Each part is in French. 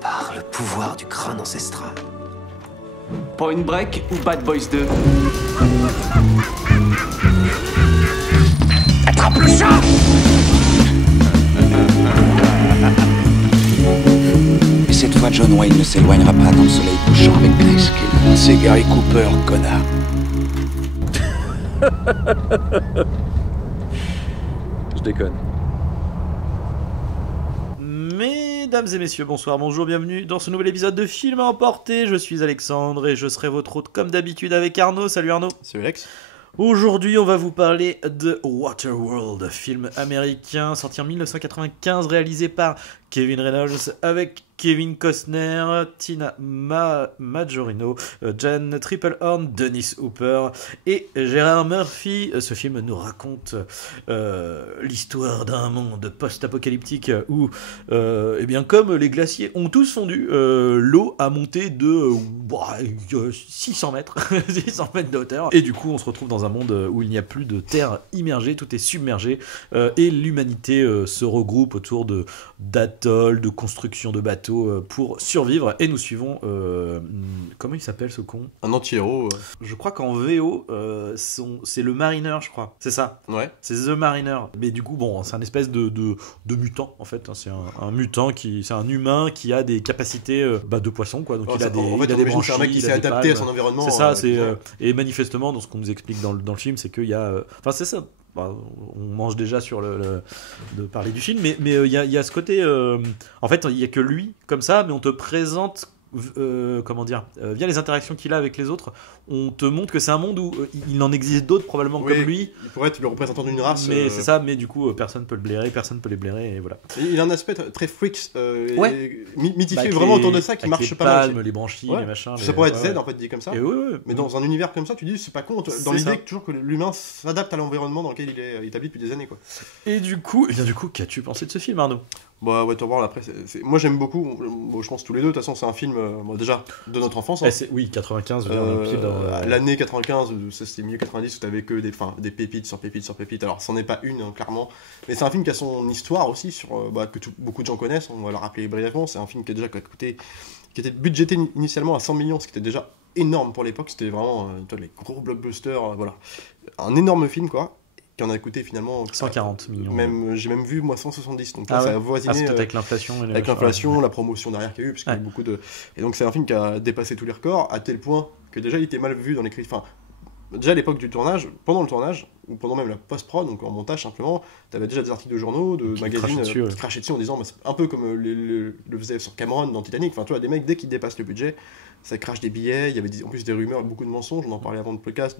Par le pouvoir du crâne ancestral. Point Break ou Bad Boys 2? Attrape le chat! Et cette fois, John Wayne ne s'éloignera pas dans le soleil couchant avec Grace Kelly. C'est Gary Cooper, connard. Je déconne. Mesdames et messieurs, bonsoir, bonjour, bienvenue dans ce nouvel épisode de Film à emporter. Je suis Alexandre et je serai votre hôte comme d'habitude avec Arnaud. Salut Arnaud. Salut Alex. Aujourd'hui, on va vous parler de Waterworld, film américain sorti en 1995, réalisé par Kevin Reynolds avec Kevin Costner, Tina Majorino, Jan Triplehorn, Dennis Hooper et Gérard Murphy. Ce film nous raconte l'histoire d'un monde post-apocalyptique où, eh bien, comme les glaciers ont tous fondu, l'eau a monté de 600 mètres, 600 mètres de hauteur. Et du coup, on se retrouve dans un monde où il n'y a plus de terre immergée, tout est submergé, et l'humanité se regroupe autour d'atolls, de construction de bateaux pour survivre. Et nous suivons comment il s'appelle ce con? Un anti-héros. Je crois qu'en VO c'est le Mariner, je crois, c'est ça. Ouais. C'est The Mariner. Mais du coup, bon, c'est un espèce de mutant en fait. C'est un mutant c'est un humain qui a des capacités de poisson, quoi. Donc il a des, en fait, il a des branchies, c'est un mec qui s'est adapté à son environnement. C'est ça. Et manifestement, dans ce qu'on nous explique dans le film, c'est qu'il y a, enfin c'est ça. On mange déjà sur de parler du film, mais il y a ce côté, en fait il y a que lui comme ça, mais on te présente comment dire, via les interactions qu'il a avec les autres, on te montre que c'est un monde où il en existe d'autres probablement comme lui. Il pourrait être le représentant d'une race. Mais c'est ça, mais du coup personne peut le blairer, personne peut les blairer, et voilà. Et il a un aspect très freaks, mythifié Bah, vraiment autour de ça, qui marche pas mal. Les palmes, les branchies, les machins. Ça pourrait être Z en fait dit comme ça. Ouais. Mais dans un univers comme ça, tu dis c'est pas con. Dans l'idée que toujours que l'humain s'adapte à l'environnement dans lequel il est établi depuis des années, quoi. Et du coup, qu'as-tu pensé de ce film, Arnaud? Bah, Waterworld, après, moi j'aime beaucoup. Bon, je pense tous les deux. De toute façon, c'est un film déjà de notre enfance. Hein. Oui, 95, l'année 95, c'était milieu 90 où t'avais que des pépites sur pépites sur pépites. Alors, c'en est pas une, hein, clairement. Mais c'est un film qui a son histoire aussi, que beaucoup de gens connaissent. On va le rappeler brièvement. C'est un film qui a déjà coûté, qui était budgété initialement à 100 millions, ce qui était déjà énorme pour l'époque. C'était vraiment les gros blockbusters. Voilà. Un énorme film, quoi. Qui en a coûté finalement 140 millions. J'ai même vu moi 170, donc là, ça a voisiné avec l'inflation, la promotion derrière qu'il y a eu, parce qu'il y a eu beaucoup de. Et donc c'est un film qui a dépassé tous les records à tel point que déjà il était mal vu dans les critiques. Enfin, déjà à l'époque du tournage, pendant le tournage ou pendant même la post-prod, donc en montage simplement, t'avais déjà des articles de journaux, de magazines qui crachaient dessus en disant c'est un peu comme le faisait sur Cameron dans Titanic. Enfin, tu vois, des mecs dès qu'ils dépassent le budget, ça crache des billets. Il y avait en plus des rumeurs, beaucoup de mensonges. On en parlait avant le podcast.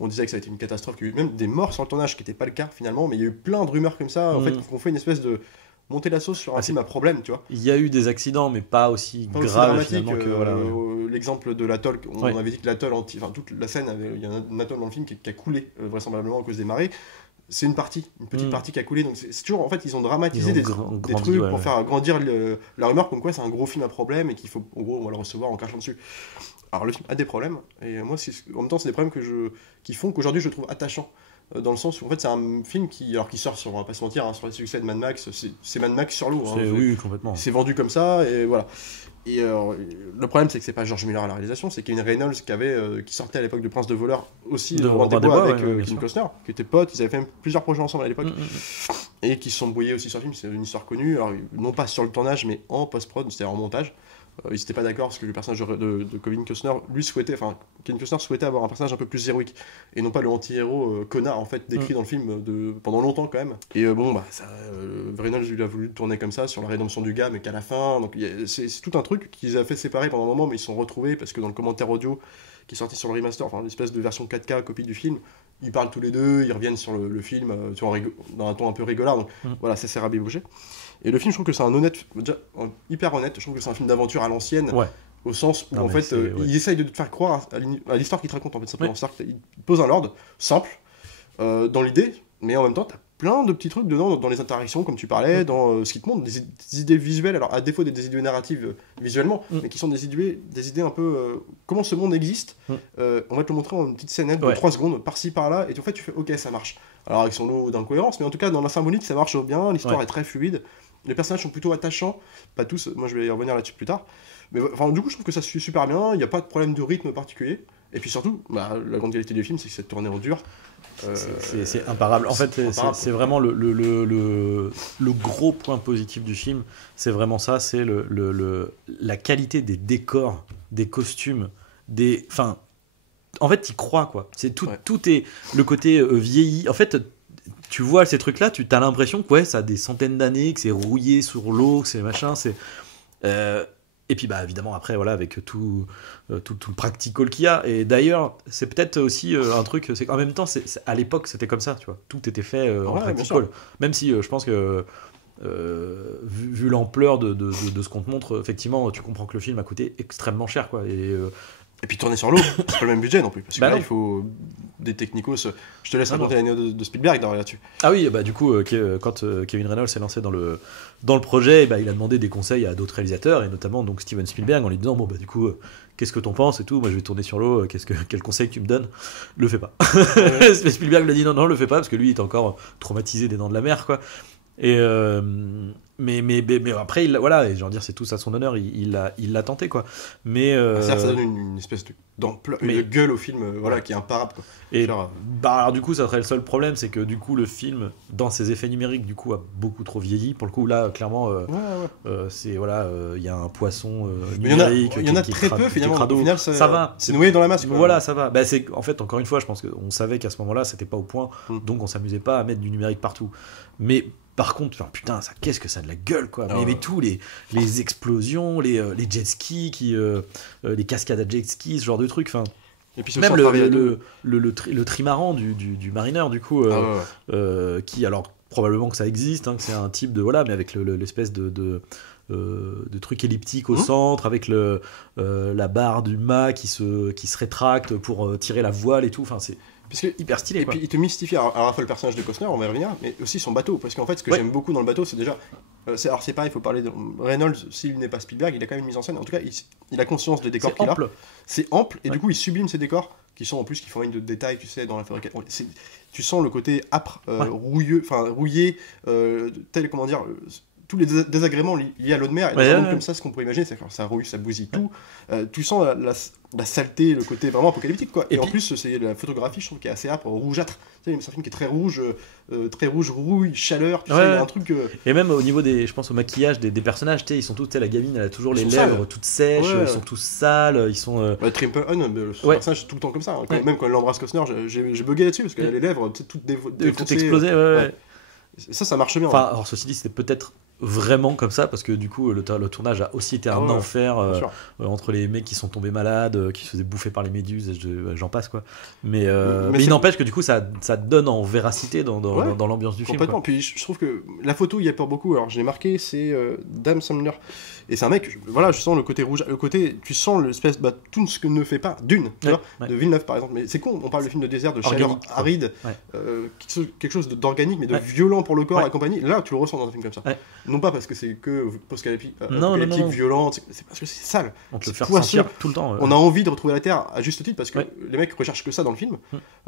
On disait que ça a été une catastrophe, qu'il y a eu même des morts sur le tournage, qui n'était pas le cas finalement. Mais il y a eu plein de rumeurs comme ça. En fait, qu'on fait une espèce de monter la sauce sur un film à problème, tu vois. Il y a eu des accidents, mais pas aussi graves finalement que voilà. L'exemple de l'atoll, on avait dit que l'atoll, toute la scène, il y a un atoll dans le film qui a coulé vraisemblablement à cause des marées. C'est une petite partie qui a coulé, donc c'est toujours, en fait, ils ont dramatisé des trucs pour faire grandir la rumeur comme quoi c'est un gros film à problème et qu'il faut, en gros, on va le recevoir en crachant dessus. Alors le film a des problèmes, et moi, en même temps, c'est des problèmes qui font qu'aujourd'hui je le trouve attachant. Dans le sens où en fait c'est un film qui sort sur, on va pas se mentir, sur les succès de Mad Max, c'est Mad Max sur l'eau. Oui, complètement. C'est vendu comme ça, et voilà. Et le problème, c'est que c'est pas George Miller à la réalisation, c'est Kevin Reynolds qui sortait à l'époque de Prince de Voleur aussi de Robin des Bois avec Kevin Costner, qui étaient potes. Ils avaient fait plusieurs projets ensemble à l'époque et qui se sont brouillés aussi sur le film. C'est une histoire connue, alors non pas sur le tournage mais en post-prod, c'est-à-dire en montage. Ils n'étaient pas d'accord parce que le personnage de Kevin Costner, Kevin Costner souhaitait avoir un personnage un peu plus héroïque et non pas le anti-héros connard en fait décrit dans le film pendant longtemps quand même. Et Reynolds lui a voulu tourner comme ça sur la rédemption du gars, mais qu'à la fin, donc c'est tout un truc qu'ils avaient fait séparer pendant un moment, mais ils se sont retrouvés parce que dans le commentaire audio qui est sorti sur le remaster, enfin l'espèce de version 4K copie du film, ils parlent tous les deux, ils reviennent sur le film dans un ton un peu rigolard, donc voilà, ça s'est rabiboché. Et le film, je trouve que c'est hyper honnête. Je trouve que c'est un film d'aventure à l'ancienne, au sens où il essaye de te faire croire à l'histoire qu'il te raconte. En fait, simplement, il pose un ordre simple dans l'idée, mais en même temps, t'as plein de petits trucs dedans dans les interactions, comme tu parlais, dans ce qui te montre des idées visuelles. Alors à défaut des idées narratives visuellement, mais qui sont des idées un peu comment ce monde existe. On va te le montrer en une petite scénette de 3 secondes, par-ci par-là, et en fait tu fais ok, ça marche. Alors avec son lot d'incohérences, mais en tout cas dans la symbolique ça marche bien. L'histoire est très fluide. les personnages sont plutôt attachants, pas tous, moi je vais y revenir là-dessus plus tard, mais enfin, du coup je trouve que ça se suit super bien, il n'y a pas de problème de rythme particulier, et puis surtout, la grande qualité du film c'est que c'est tourné en dur. C'est imparable. En fait, c'est vraiment le gros point positif du film. C'est vraiment ça, c'est la qualité des décors, des costumes, enfin, en fait, t'y crois quoi. C'est tout, tout est le côté vieilli. En fait, tu vois ces trucs-là, tu as l'impression que ça a des centaines d'années, que c'est rouillé sur l'eau, que c'est machin, c'est. Et puis évidemment après avec tout le practical qu'il y a, et d'ailleurs c'est peut-être aussi un truc, c'est qu'en même temps à l'époque c'était comme ça, tu vois, tout était fait en practical, même si je pense que vu l'ampleur de ce qu'on te montre, effectivement tu comprends que le film a coûté extrêmement cher quoi, et puis tourner sur l'eau, c'est pas le même budget non plus, parce que là il faut des technicos. Je te laisse raconter l'anecdote de Spielberg là-dessus. Ah oui, du coup quand Kevin Reynolds s'est lancé dans le projet, il a demandé des conseils à d'autres réalisateurs, et notamment donc Steven Spielberg, en lui disant du coup qu'est-ce que t'en penses et tout, moi je vais tourner sur l'eau, quel conseil tu me donnes? Le fais pas. Spielberg lui a dit non le fais pas, parce que lui il est encore traumatisé des Dents de la Mer quoi. Et mais après et genre dire c'est tout à son honneur, il l'a tenté quoi, mais ça donne une espèce d'ampleur, une gueule au film qui est imparable quoi. Et alors du coup ça serait le seul problème, c'est que du coup le film dans ses effets numériques du coup a beaucoup trop vieilli pour le coup là, clairement c'est il y a un poisson numérique, il y en a très peu finalement, au final ça va, c'est noyé dans la masse quoi. Ça va, c'est en fait encore une fois je pense qu'on savait qu'à ce moment-là c'était pas au point, donc on s'amusait pas à mettre du numérique partout, mais par contre, putain, qu'est-ce que ça a de la gueule, quoi. Mais tous les explosions, les jet skis, les cascades à jet skis, ce genre de trucs. Et puis même le trimaran du marineur, du coup, qui, alors, probablement que ça existe, que c'est un type de. Voilà, mais avec l'espèce de truc elliptique au centre, avec la barre du mât qui se rétracte pour tirer la voile et tout. Enfin, c'est. Parce que, hyper stylé. Et puis il te mystifie à la fois le personnage de Costner, on va y revenir, mais aussi son bateau. Parce qu'en fait, ce que j'aime beaucoup dans le bateau, c'est déjà. Alors c'est pareil, il faut parler de Reynolds, s'il n'est pas Spielberg, il a quand même une mise en scène. En tout cas, il a conscience des décors qu'il a. C'est ample, et du coup, il sublime ces décors, qui sont en plus, qui font une de détails, tu sais, dans la fabrication. Tu sens le côté âpre, rouillé, tel, comment dire. Tous les désagréments liés à l'eau de mer, et comme ça, ce qu'on pourrait imaginer, c'est que ça rouille, ça bousille tout. Tu sens la saleté, le côté vraiment apocalyptique, quoi. Et en plus, c'est la photographie, je trouve, qui est assez âpre, rougeâtre. Tu sais, c'est un film qui est très rouge, rouille, chaleur, tu sais, il y a un truc. Et même au niveau je pense au maquillage des personnages, tu sais, ils sont tous, la gamine, elle a toujours les lèvres toutes sèches, ils sont tous sales, ils sont. Trimple le personnage, c'est tout le temps comme ça. Même quand elle embrasse Costner, j'ai bugué là-dessus, parce qu'elle a les lèvres toutes défoncées. Tout explosé, Ça marche bien. Enfin, alors ceci dit, c'était peut-être vraiment comme ça, parce que du coup le tournage a aussi été un enfer, entre les mecs qui sont tombés malades, qui se faisaient bouffer par les méduses, et j'en passe quoi. Mais il n'empêche que du coup ça donne en véracité dans l'ambiance du film. Complètement. Puis je trouve que la photo y apporte beaucoup. Alors j'ai marqué, c'est Dame Sumner, et c'est un mec, je sens le côté rouge, tu sens l'espèce tout ce que ne fait pas Dune, de Villeneuve par exemple. Mais c'est con, on parle de film de désert, de chaleur aride, quelque chose d'organique mais de violent pour le corps et compagnie. Là tu le ressens dans un film comme ça. Non pas parce que c'est que post-apocalyptique, violent, c'est parce que c'est sale. On te le fait ressentir tout le temps. On a envie de retrouver la Terre à juste titre, parce que les mecs recherchent que ça dans le film,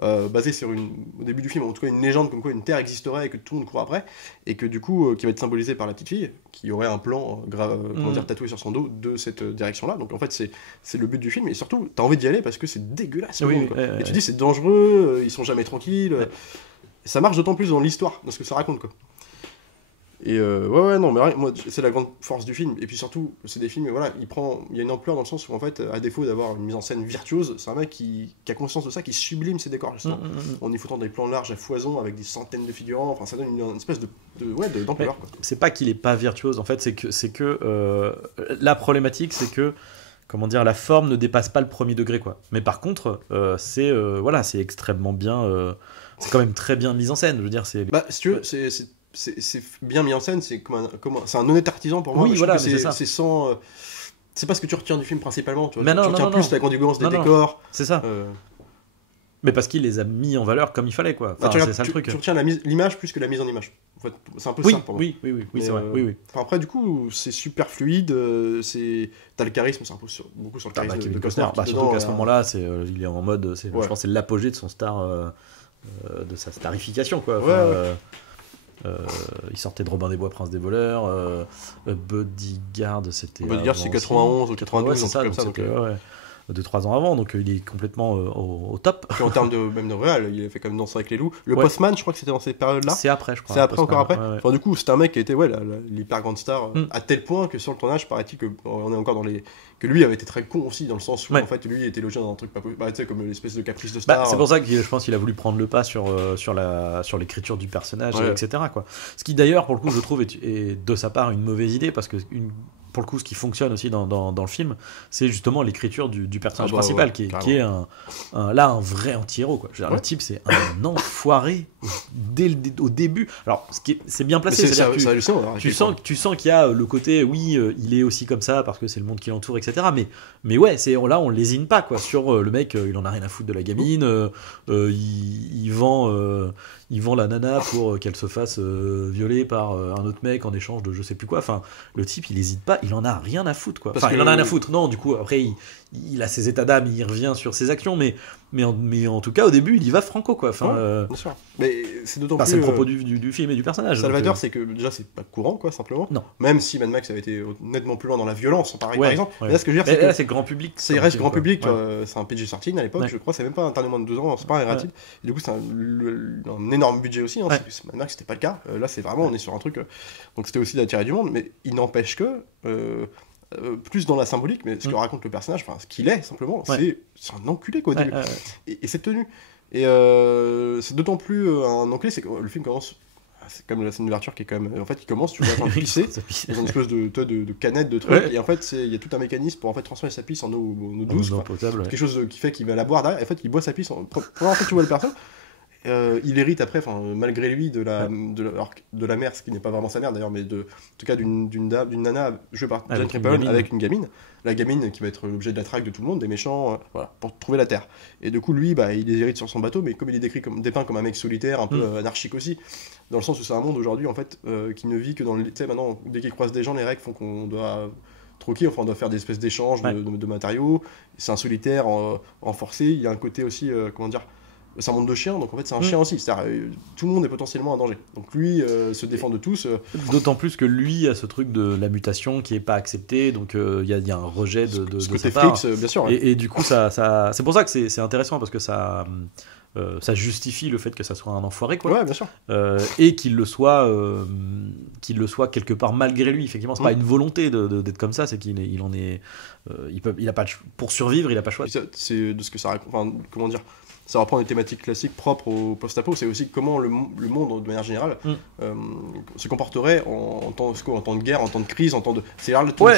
basé sur au début du film, en tout cas une légende comme quoi une Terre existerait et que tout le monde court après, et que du coup, qui va être symbolisé par la petite fille, qui aurait un plan tatoué sur son dos de cette direction-là. Donc en fait, c'est le but du film, et surtout, t'as envie d'y aller parce que c'est dégueulasse. Et tu dis, c'est dangereux, ils sont jamais tranquilles. Et ça marche d'autant plus dans l'histoire, dans ce que ça raconte, quoi. Et non, mais moi, c'est la grande force du film. Et puis surtout, c'est des films, il y a une ampleur dans le sens où, en fait, à défaut d'avoir une mise en scène virtuose, c'est un mec qui a conscience de ça, qui sublime ses décors, justement. En y foutant des plans larges à foison avec des centaines de figurants, enfin, ça donne une espèce d'ampleur, quoi. C'est pas qu'il est pas virtuose, en fait, c'est que la problématique, c'est que, comment dire, la forme ne dépasse pas le premier degré, quoi. Mais par contre, c'est extrêmement bien, c'est quand même très bien mis en scène, je veux dire, c'est. Si tu veux, c'est bien mis en scène, c'est c'est un honnête artisan pour moi. C'est sans. C'est pas ce que tu retiens du film principalement. Tu retiens plus la grandiose des décors. C'est ça. Mais parce qu'il les a mis en valeur comme il fallait, quoi. Enfin, c'est ça le truc. Tu retiens l'image plus que la mise en image. En fait, c'est un peu ça pour moi. Oui, c'est vrai. Oui. Enfin, après, du coup, c'est super fluide. T'as le charisme, ça impose beaucoup sur le charisme de Costner. Surtout qu'à ce moment-là, il est en mode. Je pense que c'est l'apogée de son star. De sa starification, quoi. Il sortait de Robin des Bois, Prince des voleurs. Bodyguard, c'était. Bodyguard, c'est 91 ou 92, ouais, c'est ça, comme ça. Donc, 2-3 ans avant, donc il est complètement au top. Puis en termes même de réal, il a fait comme Danse avec les loups. Le Postman, je crois que c'était dans cette période-là. C'est après, je crois. C'est après, encore après. Ouais. Enfin, du coup, c'était un mec qui était l'hyper grande star, à tel point que sur le tournage, paraît-il qu'on est encore dans les. Que lui avait été très con aussi, dans le sens où en fait lui était logé dans un truc pas possible. Tu sais, comme l'espèce de caprice de star. C'est pour ça que je pense qu'il a voulu prendre le pas sur l'écriture du personnage, etc. Quoi. Ce qui d'ailleurs, pour le coup, je trouve est de sa part une mauvaise idée, parce que pour le coup, ce qui fonctionne aussi dans le film, c'est justement l'écriture du personnage principal, qui est un vrai anti-héros, quoi. Le type, c'est un enfoiré au début. Alors, c'est bien placé, c'est hallucinant. Tu sens qu'il y a le côté, il est aussi comme ça parce que c'est le monde qui l'entoure, etc. Mais ouais, là, on lésine pas, quoi. Sur le mec, il en a rien à foutre de la gamine, il vend la nana pour qu'elle se fasse violer par un autre mec en échange de je sais plus quoi. Enfin, le type, il hésite pas, il en a rien à foutre, quoi. Enfin, il en a rien à foutre. Non, du coup, après, il a ses états d'âme, il revient sur ses actions, mais en tout cas, au début, il y va franco, quoi. Enfin, bien sûr. Mais c'est d'autant plus. C'est le propos du film et du personnage. Salvador, c'est que déjà, c'est pas courant, quoi, simplement. Non. Même si Mad Max avait été nettement plus loin dans la violence, par exemple. Ouais. Là, ce que je veux dire, c'est que c'est grand public. C'est reste grand public. C'est un PG-13 à l'époque, je crois. C'est même pas interdit moins de 2 ans. C'est pas un rated. Et du coup, c'est un énorme budget aussi. Mad Max, c'était pas le cas. Là, c'est vraiment, on est sur un truc. Donc, c'était aussi d'attirer du monde, mais il n'empêche que. Plus dans la symbolique, mais ce que raconte le personnage, enfin ce qu'il est simplement, c'est un enculé, quoi, au début. Et cette tenue. Et c'est d'autant plus un enculé, c'est que le film commence. C'est comme la scène d'ouverture qui est quand même. En fait, il commence, tu vois, en train de pisser, dans une espèce de canette de truc, et en fait, il y a tout un mécanisme pour en fait transformer sa pisse en eau douce, potable, quelque chose qui fait qu'il va la boire derrière, et en fait, il boit sa pisse. Première fois que tu vois le perso. Il hérite après, malgré lui, de la mère, ce qui n'est pas vraiment sa mère d'ailleurs, mais en tout cas d'une nana jouée par Jane Triple avec une gamine. La gamine qui va être l'objet de la traque de tout le monde, des méchants, pour trouver la Terre. Et du coup, lui, il les hérite sur son bateau, mais comme il est dépeint comme un mec solitaire, un peu anarchique aussi, dans le sens où c'est un monde aujourd'hui en fait qui ne vit que dans le. Tu sais, maintenant, dès qu'il croise des gens, les règles font qu'on doit troquer, on doit faire des espèces d'échanges de matériaux. C'est un solitaire renforcé. Il y a un côté aussi, c'est un monde de chiens, donc en fait c'est un chien aussi, c'est-à-dire tout le monde est potentiellement un danger. Donc lui se défend de tous. D'autant plus que lui a ce truc de la mutation qui est pas accepté, donc il y a un rejet de côté sa part. Frix, bien sûr. Et du coup ça c'est pour ça que c'est intéressant, parce que ça justifie le fait que ça soit un enfoiré, quoi. Ouais, bien sûr. Et qu'il le soit quelque part malgré lui. Effectivement, c'est pas une volonté d'être comme ça, c'est qu'il en est. Il a pas pour survivre, il a pas le choix. C'est de ce que ça raconte. Enfin, comment dire. Ça reprend des thématiques classiques propres au post-apo, c'est aussi comment le monde, de manière générale, se comporterait en temps de guerre, en temps de crise, en temps de... C'est là, tout le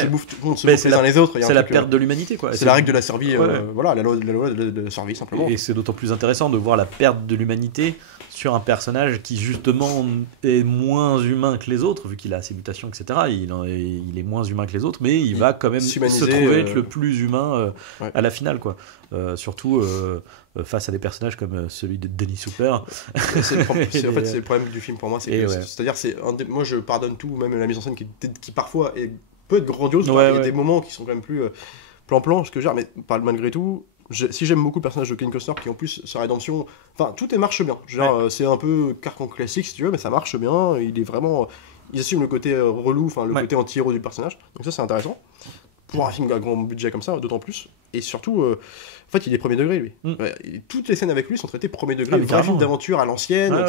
monde se bouffe les uns les autres. C'est la perte de l'humanité, quoi. C'est la règle de la survie, la loi de la survie, simplement. Et c'est d'autant plus intéressant de voir la perte de l'humanité sur un personnage qui, justement, est moins humain que les autres, vu qu'il a ses mutations, etc. Il est moins humain que les autres, mais il va quand même se trouver être le plus humain à la finale, quoi. Surtout face à des personnages comme celui de Dennis Hopper. C'est le problème du film pour moi, c'est-à-dire moi je pardonne tout, même la mise en scène qui parfois peut être grandiose. Il y a des moments qui sont quand même plus plan-plan, ce que je veux dire, mais malgré tout. Si j'aime beaucoup le personnage de Kevin Costner, qui en plus sa rédemption, enfin tout marche bien. C'est un peu carcan classique si tu veux, mais ça marche bien. Il assume le côté relou, le côté anti-héros du personnage. Donc ça c'est intéressant. Pour un film à grand budget comme ça, d'autant plus. Et surtout, en fait, il est premier degré, lui. Toutes les scènes avec lui sont traitées premier degré. Un film d'aventure à l'ancienne.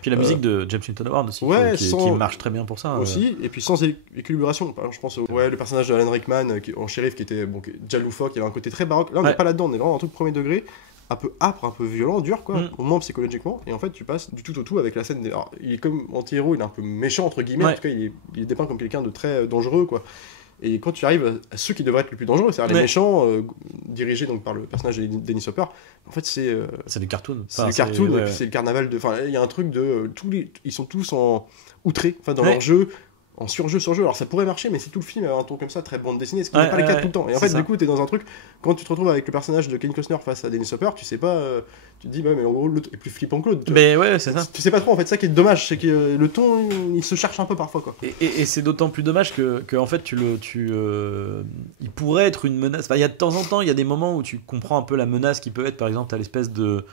Puis la musique de James Newton Howard aussi, qui marche très bien pour ça. Aussi, et puis sans équilibration. Je pense le personnage de Alan Rickman en shérif, qui était déjà loufoque, il avait un côté très baroque. Là, on n'est pas là-dedans, on est vraiment dans un truc premier degré, un peu âpre, un peu violent, dur, quoi, au moins psychologiquement. Et en fait, tu passes du tout au tout avec la scène. Alors, il est comme anti-héros, il est un peu méchant, entre guillemets. En tout cas, il est dépeint comme quelqu'un de très dangereux, quoi. Et quand tu arrives à ceux qui devraient être les plus dangereux, c'est-à-dire les méchants, dirigés donc par le personnage de Dennis Hopper, en fait c'est du cartoon. C'est du cartoon, et puis c'est le carnaval de... Enfin, il y a un truc de... Ils sont tous outrés dans leur jeu, en surjeu. Alors ça pourrait marcher, mais c'est tout le film un ton comme ça, très bande dessinée, ce qui n'est pas le cas tout le temps. Et en fait, du coup, t'es dans un truc, quand tu te retrouves avec le personnage de Kevin Costner face à Dennis Hopper, tu sais pas, tu te dis, mais en gros, l'autre est plus flippant que l'autre. Mais ouais, c'est ça. Tu sais pas trop, en fait, ça qui est dommage, c'est que le ton, il se cherche un peu parfois, quoi. Et c'est d'autant plus dommage que en fait, il pourrait être une menace. Enfin, il y a de temps en temps, il y a des moments où tu comprends un peu la menace qui peut être, par exemple, à l'espèce de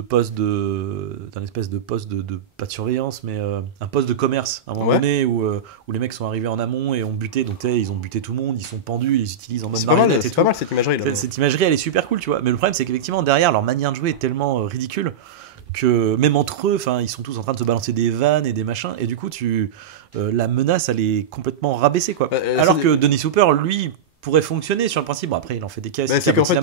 poste d'un espèce de poste de pas de surveillance, mais un poste de commerce à un moment donné où les mecs sont arrivés en amont et ont buté. Donc ils ont buté tout le monde, ils sont pendus, ils les utilisent en mode marionnette. C'est pas mal cette imagerie là. Cette imagerie, elle est super cool, tu vois. Mais le problème, c'est qu'effectivement derrière, leur manière de jouer est tellement ridicule que même entre eux, ils sont tous en train de se balancer des vannes et des machins, et du coup la menace elle est complètement rabaissée, quoi. Alors que Dennis Hopper, lui, pourrait fonctionner sur le principe. Bon, après il en fait des caisses, c'est qu'en fait,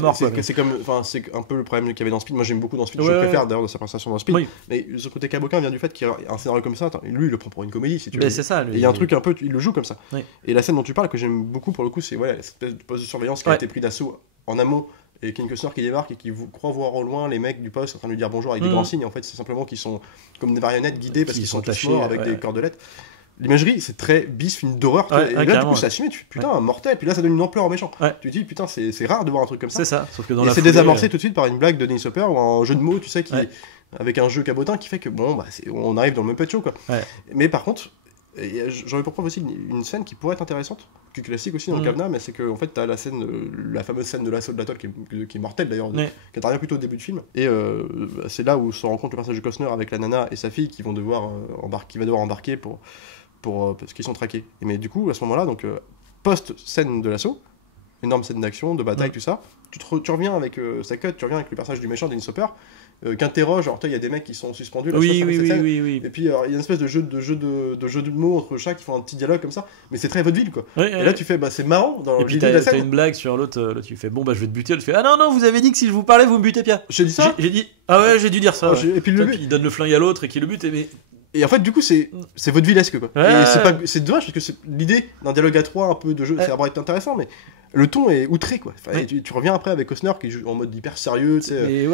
c'est un peu le problème qu'il y avait dans Speed. Moi j'aime beaucoup dans Speed, je préfère d'ailleurs de sa prestation dans Speed, mais ce côté caboquin vient du fait qu'il y a un scénario comme ça, lui il le prend pour une comédie si tu veux. C'est ça, il y a un truc un peu, il le joue comme ça. Et la scène dont tu parles que j'aime beaucoup pour le coup, c'est cette espèce de poste de surveillance qui a été pris d'assaut en amont, et Kevin Costner qui débarque et qui croit voir au loin les mecs du poste en train de lui dire bonjour avec des grands signes. En fait c'est simplement qu'ils sont comme des marionnettes guidées parce qu'ils sont tous morts avec des cordelettes. L'imagerie c'est très bis, film d'horreur, et là du coup c'est assumé, putain un mortel, puis là ça donne une ampleur au méchant. Tu te dis putain c'est rare de voir un truc comme ça. C'est ça, sauf que c'est désamorcé tout de suite par une blague de Dennis Hopper ou un jeu de mots, tu sais, avec un jeu cabotin qui fait que on arrive dans le Muppet Show, quoi. Mais par contre, j'aurais pour preuve aussi une scène qui pourrait être intéressante, qui est classique aussi dans le Cavenas, mais c'est que en fait t'as la fameuse scène de l'assaut de l'atoll qui est mortelle d'ailleurs, qui intervient plutôt au début du film, et c'est là où se rencontre le personnage de Costner avec la nana et sa fille qui vont devoir embarquer pour parce qu'ils sont traqués. Mais du coup à ce moment-là, donc post scène de l'assaut, énorme scène d'action, de bataille, tout ça, tu reviens avec sa cut, tu reviens avec le personnage du méchant Dennis Hopper, qu'interroge, genre il y a des mecs qui sont suspendus là, oui. Et puis il y a une espèce de jeu de mots entre chaque qui font un petit dialogue comme ça, mais c'est très vaudeville, quoi. Et là tu fais c'est marrant dans l'idée de la scène. T'as une blague sur l'autre, tu fais je vais te buter, tu fais non vous avez dit que si je vous parlais vous me butez, Pierre. J'ai dit ça. J'ai dit j'ai dû dire ça. Et puis il donne le flingue à l'autre et qui le bute, et en fait du coup c'est vaudevillesque, quoi. Et c'est dommage parce que l'idée d'un dialogue à trois un peu de jeu, ça va être intéressant, mais le ton est outré, quoi. Tu reviens après avec Costner qui joue en mode hyper sérieux, tu sais.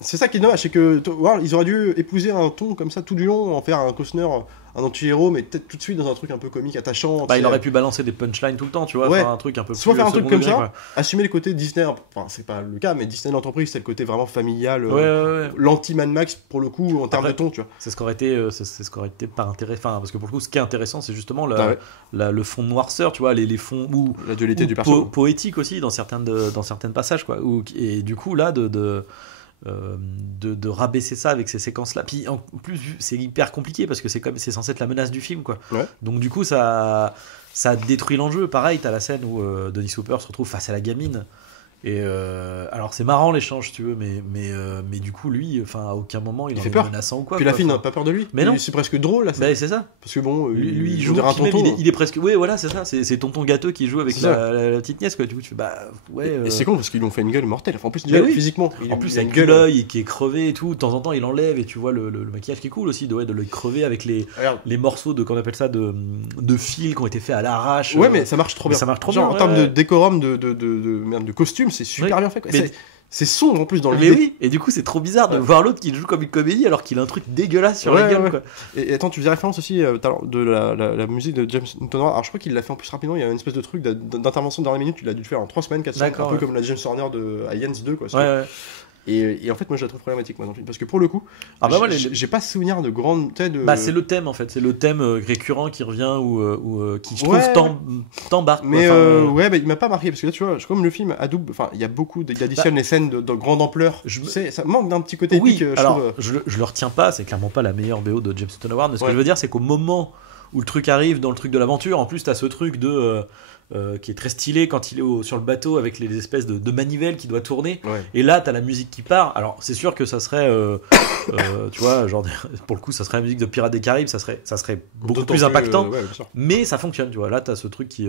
C'est ça qui est dommage, c'est que ils auraient dû épouser un ton comme ça tout du long, en faire un Costner, un anti-héros, mais peut-être tout de suite dans un truc un peu comique, attachant. Il aurait pu balancer des punchlines tout le temps, tu vois, faire un truc un peu plus. Soit faire un truc comme ça, assumer les côtés Disney, enfin c'est pas le cas, mais Disney l'entreprise, c'est le côté vraiment familial, l'anti-Mad Max pour le coup en termes de ton, tu vois. C'est ce qu'aurait été pas intéressant, parce que pour le coup, ce qui est intéressant, c'est justement le fond de noirceur, tu vois, les fonds ou la dualité du perso, poétique aussi dans certaines passages, quoi. Et du coup là de rabaisser ça avec ces séquences là, puis en plus c'est hyper compliqué parce que c'est censé être la menace du film, quoi. Donc du coup ça détruit l'enjeu. Pareil, t'as la scène où Dennis Hopper se retrouve face à la gamine et alors c'est marrant l'échange, tu veux, mais du coup lui, à aucun moment il en fait est peur. menaçant ou quoi. Puis la fille n'a pas peur de lui, mais non, c'est presque drôle là. C'est ça, parce que bon lui il joue, un tonton, il est presque, voilà, c'est ça, c'est tonton gâteux qui joue avec la petite nièce, quoi. Du coup tu fais et c'est con parce qu'ils lui ont fait une gueule mortelle, en plus physiquement, en plus il a une gueule l'œil qui est crevé et tout, de temps en temps il enlève et tu vois le maquillage qui est cool aussi, de l'œil crevé avec les morceaux de, qu'on appelle ça, de fil qui ont été faits à l'arrache. Mais ça marche trop bien, en termes de décorum, de costume, c'est super bien fait, quoi. C'est sombre en plus dans le vidéo. Et du coup c'est trop bizarre de voir l'autre qui joue comme une comédie alors qu'il a un truc dégueulasse sur la gueule, quoi. Et attends, tu faisais référence aussi de la musique de James Newton Howard. Alors je crois qu'il l'a fait en plus rapidement, il y a une espèce de truc d'intervention de dernière minute, tu l'as dû le faire en 3 semaines, 4 semaines, un peu comme la James Horner de Aliens 2, quoi. Et en fait moi je la trouve problématique, moi, dans le film, parce que pour le coup j'ai pas souvenir de grandes c'est le thème, en fait, c'est le thème récurrent qui revient ou qui je trouve t'embarque, mais il m'a pas marqué parce que là tu vois, comme le film adoube, il y a beaucoup il additionne les scènes de grande ampleur, ça manque d'un petit côté épique. Je le retiens pas, c'est clairement pas la meilleure BO de James Newton Howard, mais ce que je veux dire c'est qu'au moment où le truc arrive dans le truc de l'aventure, en plus t'as ce truc qui est très stylé quand il est sur le bateau avec les espèces de manivelles qui doit tourner, et là t'as la musique qui part. Alors c'est sûr que ça serait tu vois, genre pour le coup ça serait la musique de Pirates des Caraïbes, ça serait beaucoup plus impactant, mais ça fonctionne, tu vois. Là t'as ce truc qui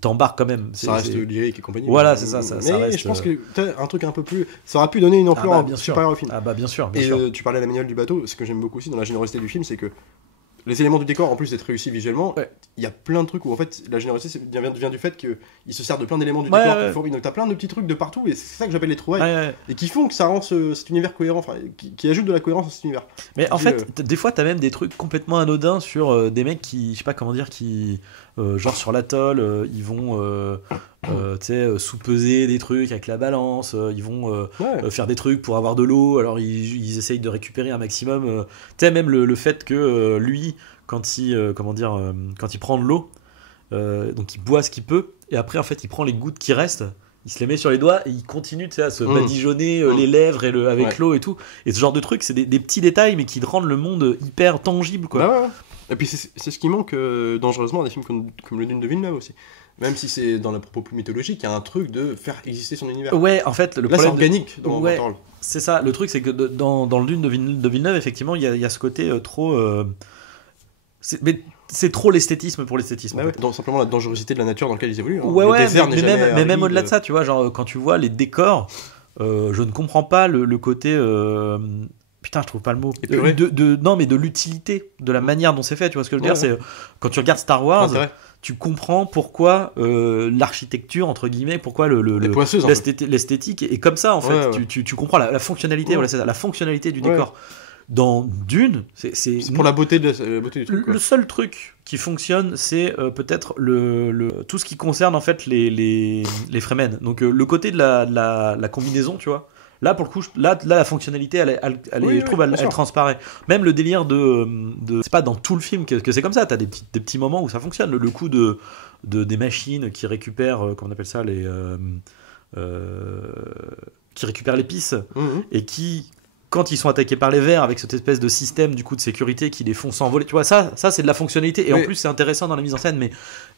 t'embarque quand même. Ça reste lyrique et compagnie. Voilà, c'est ça. Mais reste, je pense que un truc un peu plus, ça aurait pu donner une ampleur supérieure au film. Bien sûr. Tu parlais de la manuelle du bateau. Ce que j'aime beaucoup aussi dans la générosité du film, c'est que les éléments du décor, en plus d'être réussis visuellement, il y a plein de trucs où en fait la générosité vient du fait qu'il se sert de plein d'éléments du décor. Donc t'as plein de petits trucs de partout, et c'est ça que j'appelle les trouvailles, et qui font que ça rend cet univers cohérent, qui ajoute de la cohérence à cet univers. Mais en fait, des fois t'as même des trucs complètement anodins sur des mecs qui, je sais pas comment dire, qui genre sur l'atoll, ils vont sous-peser des trucs avec la balance, ils vont faire des trucs pour avoir de l'eau, alors ils essayent de récupérer un maximum, même le fait que lui, quand il prend de l'eau, donc il boit ce qu'il peut, et après en fait il prend les gouttes qui restent il se les met sur les doigts et il continue à se badigeonner les lèvres et avec l'eau et tout. Et ce genre de trucs, c'est des petits détails, mais qui rendent le monde hyper tangible, quoi. Bah ouais. Et puis c'est ce qui manque dangereusement à des films comme le Dune de Villeneuve aussi. Même si c'est dans le propos plus mythologique, il y a un truc de faire exister son univers. Ouais, en fait, le là, problème c'est organique dans Waterworld. C'est ça, le truc, c'est que dans le Dune de Villeneuve, effectivement, il y a ce côté trop... Mais c'est trop l'esthétisme pour l'esthétisme. Ouais, donc simplement la dangerosité de la nature dans laquelle ils évoluent. Hein. Ouais, mais même au-delà de ça, tu vois, genre quand tu vois les décors, je ne comprends pas le côté... Putain, je trouve pas le mot. Non, mais de l'utilité, de la manière dont c'est fait. Tu vois ce que je veux dire, c'est quand tu regardes Star Wars, tu comprends pourquoi l'architecture, entre guillemets, pourquoi l'esthétique est comme ça, en fait. Tu comprends la fonctionnalité, voilà, c'est ça, la fonctionnalité du décor. Dans Dune, c'est pour la beauté du truc. Le seul truc qui fonctionne, c'est peut-être tout ce qui concerne en fait les Fremen. Donc le côté de la combinaison, tu vois. Là, pour le coup, la fonctionnalité, elle transparaît. Même le délire c'est pas dans tout le film que c'est comme ça. T'as des petits moments où ça fonctionne. Le coup des machines qui récupèrent, comment on appelle ça, qui récupèrent l'épice et qui, quand ils sont attaqués par les vers, avec cette espèce de système du coup de sécurité qui les font s'envoler, tu vois, ça c'est de la fonctionnalité et en plus c'est intéressant dans la mise en scène,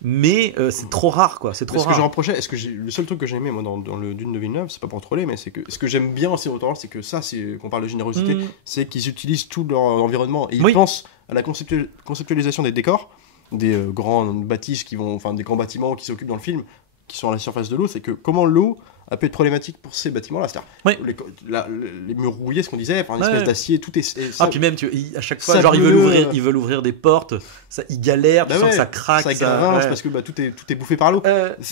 mais c'est trop rare, quoi. C'est trop rare. Ce que je reprochais, le seul truc que j'ai aimé moi dans le Dune de Villeneuve, c'est pas pour troller, mais c'est que ce que j'aime bien aussi au Waterworld, c'est que ça, c'est qu'on parle de générosité, c'est qu'ils utilisent tout leur environnement et ils pensent à la conceptualisation des décors, des grandes bâtisses des grands bâtiments qui s'occupent dans le film, qui sont à la surface de l'eau. C'est que comment l'eau a pu être problématique pour ces bâtiments-là, c'est-à-dire les murs rouillés, ce qu'on disait, une espèce d'acier, tout est. Puis même à chaque fois, genre ils veulent ouvrir des portes, ils galèrent, tu sens que ça craque, ça grince parce que tout est bouffé par l'eau.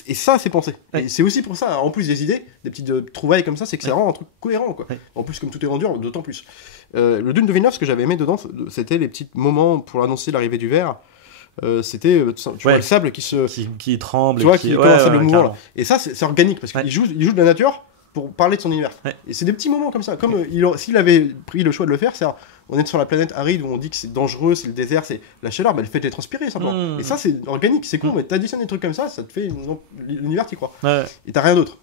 Et ça, c'est pensé. Et c'est aussi pour ça, en plus des idées, des petites trouvailles comme ça, c'est que ça rend un truc cohérent, quoi. En plus, comme tout est rendu, d'autant plus. Le Dune de Villeneuve, ce que j'avais aimé dedans, c'était les petits moments pour annoncer l'arrivée du verre. C'était tu vois le sable qui tremble, tu vois, qui commence à le mouvement là. Et ça c'est organique parce qu'il joue de la nature pour parler de son univers. Et c'est des petits moments comme ça, comme s'il avait pris le choix de le faire, c'est on est sur la planète aride où on dit que c'est dangereux, c'est le désert, c'est la chaleur, elle fait les transpirer simplement. Et ça c'est organique, c'est con, mais t'additionnes des trucs comme ça te fait l'univers, t'y crois. Et t'as rien d'autre.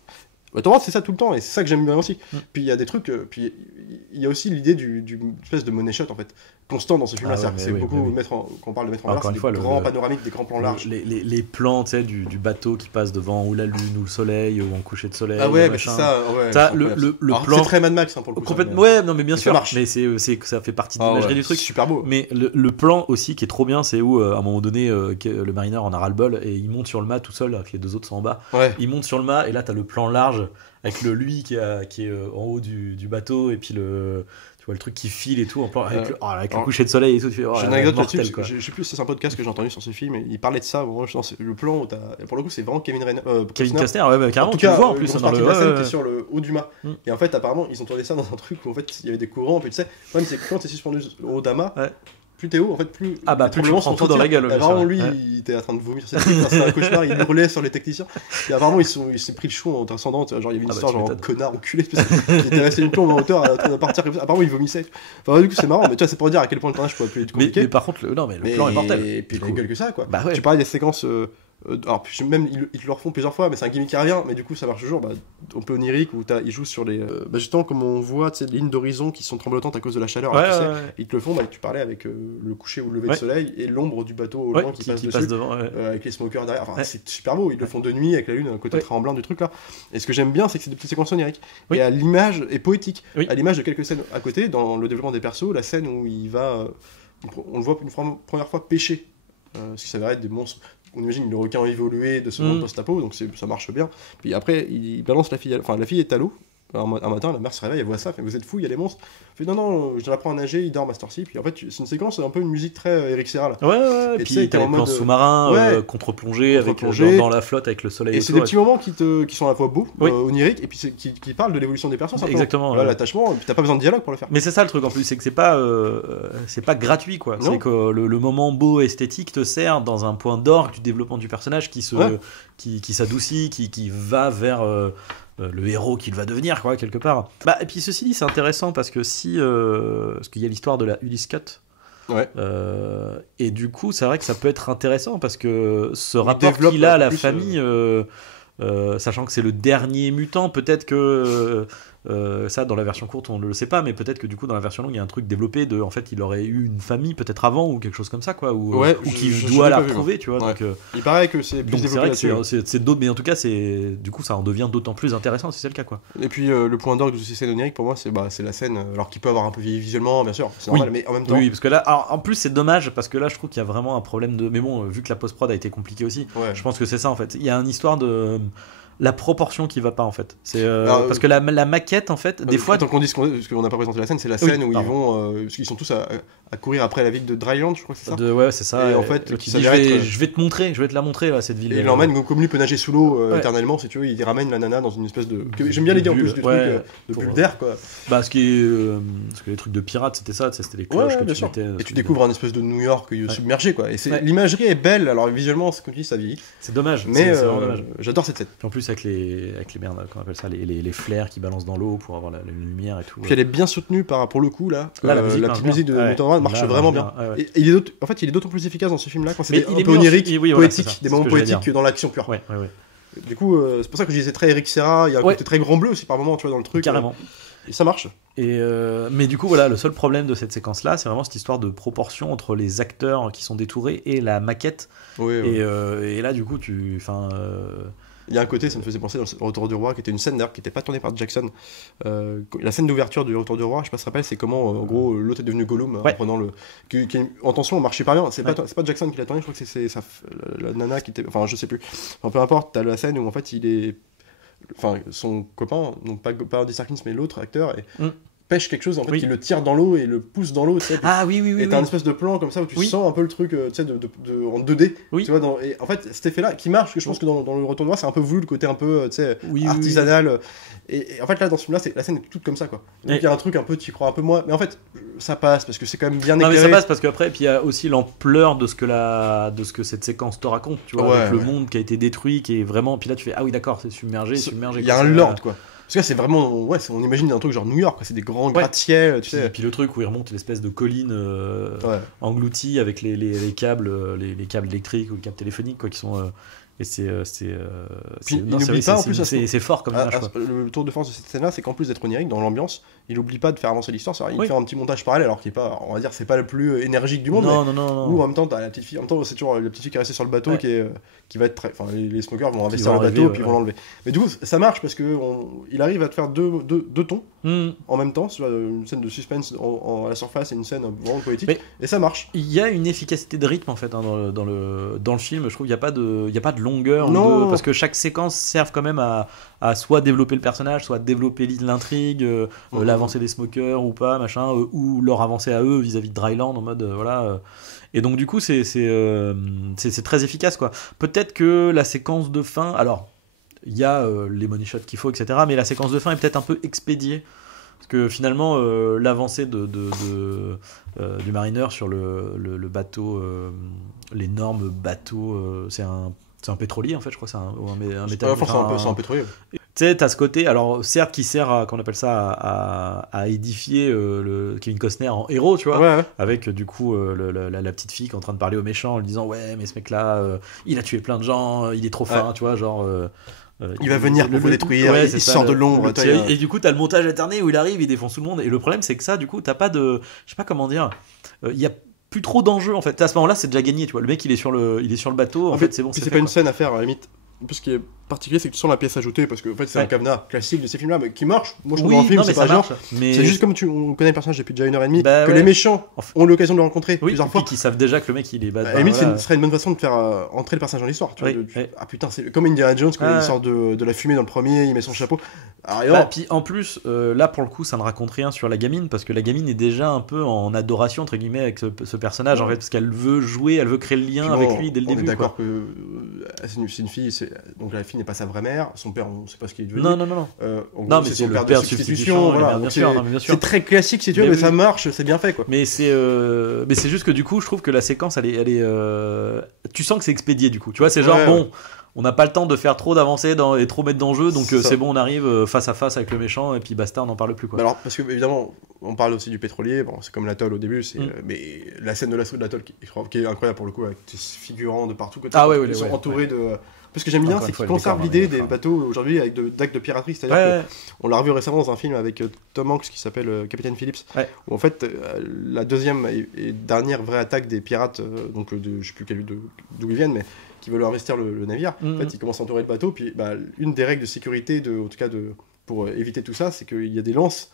Waterworld, c'est ça tout le temps, et c'est ça que j'aime bien aussi. Puis il y a des trucs, puis il y a aussi l'idée du espèce de money shot en fait, constant dans ce film-là. C'est beaucoup quand on parle de mettre en valeur, c'est des grands panoramiques, des grands plans larges. Les plans, tu sais, du bateau qui passe devant ou la lune ou le soleil ou en coucher de soleil. Ah ouais, mais c'est ça. Le plan. C'est très Mad Max pour le coup. Complètement. Ouais, non mais bien sûr. Mais ça fait partie de l'imagerie du truc. Super beau. Mais le plan aussi qui est trop bien, c'est où à un moment donné, le marineur en a ras le bol et il monte sur le mât tout seul, alors que les deux autres sont en bas. Il monte sur le mât et là t'as le plan large avec lui qui est en haut du bateau et puis tu vois le truc qui file et tout en plan avec le coucher de soleil et tout. J'ai une anecdote là-dessus, je sais plus si c'est un podcast que j'ai entendu sur ce film et il parlait de ça. Bon, le plan où pour le coup c'est vraiment Kevin Costner, carrément, tu le vois en plus dans la scène qui est sur le haut du mât. Et en fait apparemment ils ont tourné ça dans un truc où en fait il y avait des courants, puis tu sais, le problème c'est que quand t'es suspendu au haut d'un mât, plus t'es haut, en fait, plus tu prends tout dans la gueule. Apparemment, lui, il était en train de vomir sur cette c'était un cauchemar, il hurlait sur les techniciens. Et apparemment, il s'est pris le chou en transcendant. Genre, il y avait une histoire, genre, connard, enculé, il était resté une plombe en hauteur, en train de partir comme ça. Apparemment, il vomissait. Enfin, du coup, c'est marrant, mais tu vois, c'est pour dire à quel point le tournage pouvait être compliqué. Mais par contre, le plan est mortel. Et puis, il rigole que ça, quoi. Tu parlais des séquences. Alors même ils le refont plusieurs fois, mais c'est un gimmick qui revient, mais du coup ça marche toujours. Un peu onirique où ils jouent sur les justement comme on voit des lignes d'horizon qui sont tremblotantes à cause de la chaleur. Ils te le font, tu parlais avec le coucher ou le lever de soleil et l'ombre du bateau au loin qui passe devant, avec les smokers derrière. C'est super beau. Ils le font de nuit avec la lune, un côté tremblant du truc là. Et ce que j'aime bien, c'est que c'est des petites séquences oniriques. Et à l'image est poétique. À l'image de quelques scènes à côté, dans le développement des persos, la scène où on le voit une première fois pêcher, ce qui s'avérait être des monstres. On imagine le requin évolué de ce monde post-apo, donc ça marche bien. Puis après, il balance la fille, la fille est à l'eau. Un matin, la mère se réveille, elle voit ça, fait, vous êtes fou, il y a les monstres. Elle fait non, je l'apprends à nager, il dort Master C. Puis en fait, c'est une séquence, c'est un peu une musique très Eric Serra. Et puis t'as les plans sous-marins, contre-plongée, dans la flotte avec le soleil. Et c'est des petits moments qui sont à la fois beaux, oniriques, et puis qui parlent de l'évolution des personnes. Exactement. L'attachement, et puis t'as pas besoin de dialogue pour le faire. Mais c'est ça le truc en plus, c'est que c'est pas gratuit, quoi. C'est que le moment beau esthétique te sert dans un point d'orgue du développement du personnage qui s'adoucit, qui va vers le héros qu'il va devenir, quoi, quelque part. Et puis ceci dit, c'est intéressant parce que parce qu'il y a l'histoire de la Ulysse Cut. Et du coup, c'est vrai que ça peut être intéressant parce que ce rapport qu'il a à la famille, sachant que c'est le dernier mutant, peut-être que ça dans la version courte on ne le sait pas, mais peut-être que du coup dans la version longue il y a un truc développé de en fait il aurait eu une famille peut-être avant ou quelque chose comme ça quoi, ou qui doit la retrouver, tu vois. Donc, il paraît que c'est plus développé là-dessus. C'est d'autres, mais en tout cas c'est du coup ça en devient d'autant plus intéressant si c'est le cas quoi. Et puis le point d'orgue de ces scènes oniriques pour moi c'est la scène, alors qu'il peut avoir un peu vieilli visuellement bien sûr, c'est normal, mais en même temps parce que là alors, en plus c'est dommage parce que là je trouve qu'il y a vraiment un problème de, mais bon vu que la post-prod a été compliquée aussi, je pense que c'est ça en fait, il y a une histoire de la proportion qui va pas en fait, c'est parce que la maquette en fait des fois tant qu'on dise parce qu'on n'a pas présenté la scène, c'est la scène où ils vont parce qu'ils sont tous à courir après la ville de Dryland, je crois que c'est ça. Ouais, c'est ça. Et en fait, qui dit, je vais te la montrer là cette ville. Et il l'emmène comme lui peut nager sous l'eau éternellement si tu veux, il ramène la nana dans une espèce de j'aime bien l'idée en plus du truc de bulle d'air quoi. Parce que les trucs de pirates c'était ça, c'était les cloches que tu mettais. Et tu découvres un espèce de New York submergé quoi. Et l'imagerie est belle, alors visuellement c'est comme tu dis ça vieillit. C'est dommage. Mais j'adore cette scène. En plus avec les merdes, qu'on appelle ça, les flares qui balancent dans l'eau pour avoir la lumière et tout. Puis elle est bien soutenue pour le coup là. La petite musique de Mutant marche vraiment bien. Et il est d'autant plus efficace dans ce film là quand c'est un peu onirique, poétique, des moments poétiques dans l'action pure. Du coup c'est pour ça que je disais très Eric Serra, il y a un côté très grand bleu aussi par moment tu vois dans le truc. Carrément. Et ça marche. Mais du coup voilà, le seul problème de cette séquence là c'est vraiment cette histoire de proportion entre les acteurs qui sont détourés et la maquette. Et là du coup il y a un côté, ça me faisait penser dans le Retour du Roi, qui était une scène d'ailleurs qui n'était pas tournée par Jackson. La scène d'ouverture du Retour du Roi, je sais pas si tu te rappelles, c'est comment en gros l'autre est devenu Gollum en prenant le. En tension, marche super bien. C'est pas Jackson qui l'a tourné, je crois que c'est la nana qui était. Enfin, je sais plus. Enfin, peu importe, t'as la scène où en fait il est. Enfin, son copain, donc pas Andy Serkis, mais l'autre acteur, pêche quelque chose en fait qui le tire dans l'eau et le pousse dans l'eau, tu sais. Et t'as un espèce de plan comme ça où tu sens un peu le truc tu sais en 2D, tu vois et en fait cet effet là qui marche, que je pense que dans le Retour du Roi c'est un peu voulu, le côté un peu tu sais artisanal et en fait là dans ce film là la scène est toute comme ça quoi. Donc il y a un truc un peu tu y crois un peu moins, mais en fait ça passe parce que c'est quand même bien éclairé. Mais ça passe parce qu'après puis il y a aussi l'ampleur de ce que cette séquence te raconte, tu vois, avec le monde qui a été détruit, qui est vraiment, puis là tu fais ah oui d'accord, c'est submergé. Il y a un lord quoi. Parce que là, c'est vraiment. On imagine un truc genre New York, quoi. C'est des grands gratte-ciel, tu sais. Et puis le truc où il remonte l'espèce de colline engloutie avec les câbles, les câbles électriques ou les câbles téléphoniques, quoi, qui sont. Et c'est fort comme image. Le tour de force de cette scène-là, c'est qu'en plus d'être onirique dans l'ambiance, il oublie pas de faire avancer l'histoire. Il fait un petit montage parallèle, alors qu'il est pas, on va dire, c'est pas le plus énergique du monde. Non. Ou en même temps, t'as la petite fille. En même temps, c'est toujours la petite fille qui est restée sur le bateau qui va être très. Enfin, les smokers vont investir le bateau puis ils vont l'enlever. Mais du coup, ça marche parce que il arrive à te faire deux tons en même temps, une scène de suspense à la surface et une scène vraiment poétique. Et ça marche. Il y a une efficacité de rythme en fait dans le film. Je trouve qu'il y a pas de longueur. Parce que chaque séquence sert quand même à soit développer le personnage, soit développer l'intrigue, l'avancée des smokers ou pas, machin, ou leur avancée à eux vis-à-vis de Dryland en mode voilà. Et donc du coup c'est très efficace quoi. Peut-être que la séquence de fin, alors il y a les money shots qu'il faut, etc. Mais la séquence de fin est peut-être un peu expédiée. Parce que finalement, l'avancée du marineur sur le bateau, l'énorme bateau, c'est un pétrolier en fait, je crois, c'est un métal. C'est un pétrolier. Tu sais, t'as ce côté, alors certes, qui sert à, qu'on appelle ça, à édifier le Kevin Costner en héros, tu vois, avec du coup la petite fille qui est en train de parler aux méchants en lui disant ouais, mais ce mec-là, il a tué plein de gens, il est trop fin, tu vois, genre. Il va venir pour vous détruire, il sort de l'ombre. Et du coup, t'as le montage alterné où il arrive, il défonce tout le monde. Et le problème, c'est que ça, du coup, t'as pas de. Je sais pas comment dire. Il y a plus trop d'enjeux en fait. À ce moment-là, c'est déjà gagné, tu vois. Le mec, il est sur le bateau. En fait, c'est bon. C'est pas une scène à faire, à la limite. Ce qui est particulier, c'est que tu sens la pièce ajoutée, parce que en fait, c'est un cadenas classique de ces films-là, mais qui marche. Moi, je trouve dans le film, c'est pas genre. C'est juste comme on connaît le personnage depuis déjà 1h30, que les méchants ont l'occasion de le rencontrer plusieurs fois. Qui savent déjà que le mec, il est bad. À la limite, ce serait une bonne façon de faire entrer le personnage dans l'histoire. Ah putain, c'est comme Indiana Jones, quand il sort de la fumée dans le premier, il met son chapeau. Puis en plus, là, pour le coup, ça ne raconte rien sur la gamine, parce que la gamine est déjà un peu en adoration, entre guillemets, avec ce personnage, en fait, parce qu'elle veut jouer, elle veut créer le lien avec lui dès le début. On est d'accord que c'est une fille, donc la fille n'est pas sa vraie mère, son père on sait pas ce qu'il est devenu. Non. Non, mais c'est son père de substitution, voilà. Bien sûr. C'est très classique si tu veux, mais ça marche, c'est bien fait quoi. Mais c'est juste que du coup je trouve que la séquence elle est tu sens que c'est expédié du coup, tu vois, c'est genre bon, on n'a pas le temps de faire trop d'avancées et trop mettre d'enjeux, donc c'est bon, on arrive face à face avec le méchant et puis basta, on n'en parle plus quoi. Alors parce que évidemment on parle aussi du pétrolier, bon c'est comme l'atoll au début, mais la scène de l'assaut de l'atoll qui est incroyable pour le coup, avec des figurants de partout, ils sont entourés Parce que j'aime bien, Encore c'est une fois, qu'ils le conservent décor, l'idée mais des enfin- bateaux aujourd'hui avec d'actes de piraterie. C'est-à-dire qu'on l'a revu récemment dans un film avec Tom Hanks qui s'appelle Capitaine Phillips, où en fait la deuxième et dernière vraie attaque des pirates, donc je sais plus d'où ils viennent, mais qui veulent investir le navire. En fait, ils commencent à entourer le bateau, puis une des règles de sécurité, en tout cas pour éviter tout ça, c'est qu'il y a des lances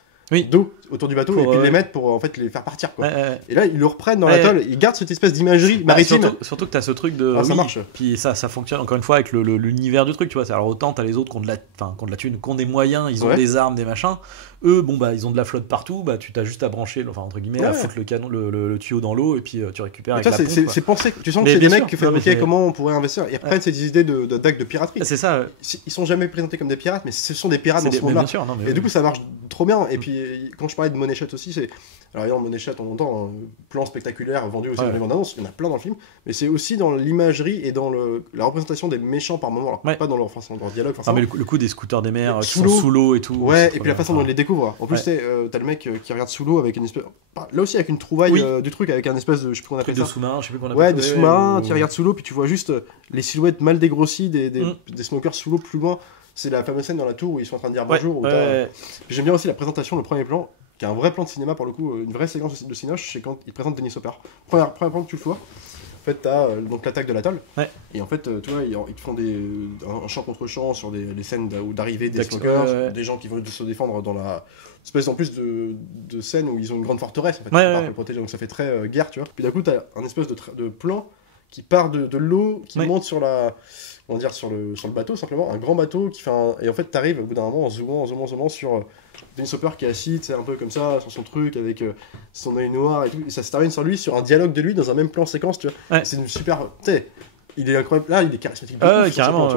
d'eau autour du bateau et puis ils les mettent pour en fait les faire partir quoi. Et là ils le reprennent dans l'atoll, ils gardent cette espèce d'imagerie maritime. Surtout que t'as ce truc de ça marche. Puis ça fonctionne encore une fois avec l'univers du truc, tu vois. Alors autant t'as les autres qui ont de la thune, qui ont des moyens, ils ont des armes, des machins. Eux ils ont de la flotte partout, tu t'as juste à brancher, enfin entre guillemets, à foutre le canon, le tuyau dans l'eau et puis tu récupères. Avec ça la pompe, c'est pensé. Tu sens que c'est des mecs qui font comment on pourrait investir. Ils reprennent ces idées d'actes de piraterie. C'est ça. Ils sont jamais présentés comme des pirates, mais ce sont des pirates dans ce monde-là. Et du coup ça marche trop bien. Et puis quand je parlais de Money Shot aussi, c'est alors évidemment Money Shot on entend plan spectaculaire vendu aussi dans les bandes annonces, il y en a plein dans le film, mais c'est aussi dans l'imagerie et dans la représentation des méchants par moment, alors pas dans leur façon, dans leur dialogue forcément. Mais le coup des scooters des mers qui sont sous l'eau et tout. Et puis la façon dont ils les découvrent. En plus t'as le mec qui regarde sous l'eau avec une espèce, là aussi avec une trouvaille du truc, avec un espèce de, je sais plus qu'on appelle ça, de sous-marin, je sais plus qu'on appelle ça. De sous-marin qui regarde sous l'eau, puis tu vois juste les silhouettes mal dégrossies des smokers sous l'eau plus loin. C'est la fameuse scène dans la tour où ils sont en train de dire bonjour. J'aime bien aussi la présentation, le premier plan, qui est un vrai plan de cinéma pour le coup, une vraie séquence de Cinoche, c'est quand ils présentent Dennis Hopper. Premier plan que tu le vois. En fait, t'as donc l'attaque de l'atoll. Et en fait, tu vois, ils te font un champ contre champ sur les scènes d'arrivée des smokers, des gens qui veulent se défendre dans la espèce en plus de scène où ils ont une grande forteresse en fait, pour le protéger, donc ça fait très guerre, tu vois. Puis d'un coup, t'as un espèce de plan qui part de l'eau, qui monte sur sur le bateau simplement, un grand bateau qui fait et en fait t'arrives au bout d'un moment en zoomant sur Dennis Hopper qui est assis, tu sais, un peu comme ça sur son truc avec son œil noir et tout, et ça se termine sur lui, sur un dialogue de lui dans un même plan séquence, tu vois. C'est une super, tu sais, il est incroyable, là il est charismatique. Carrément.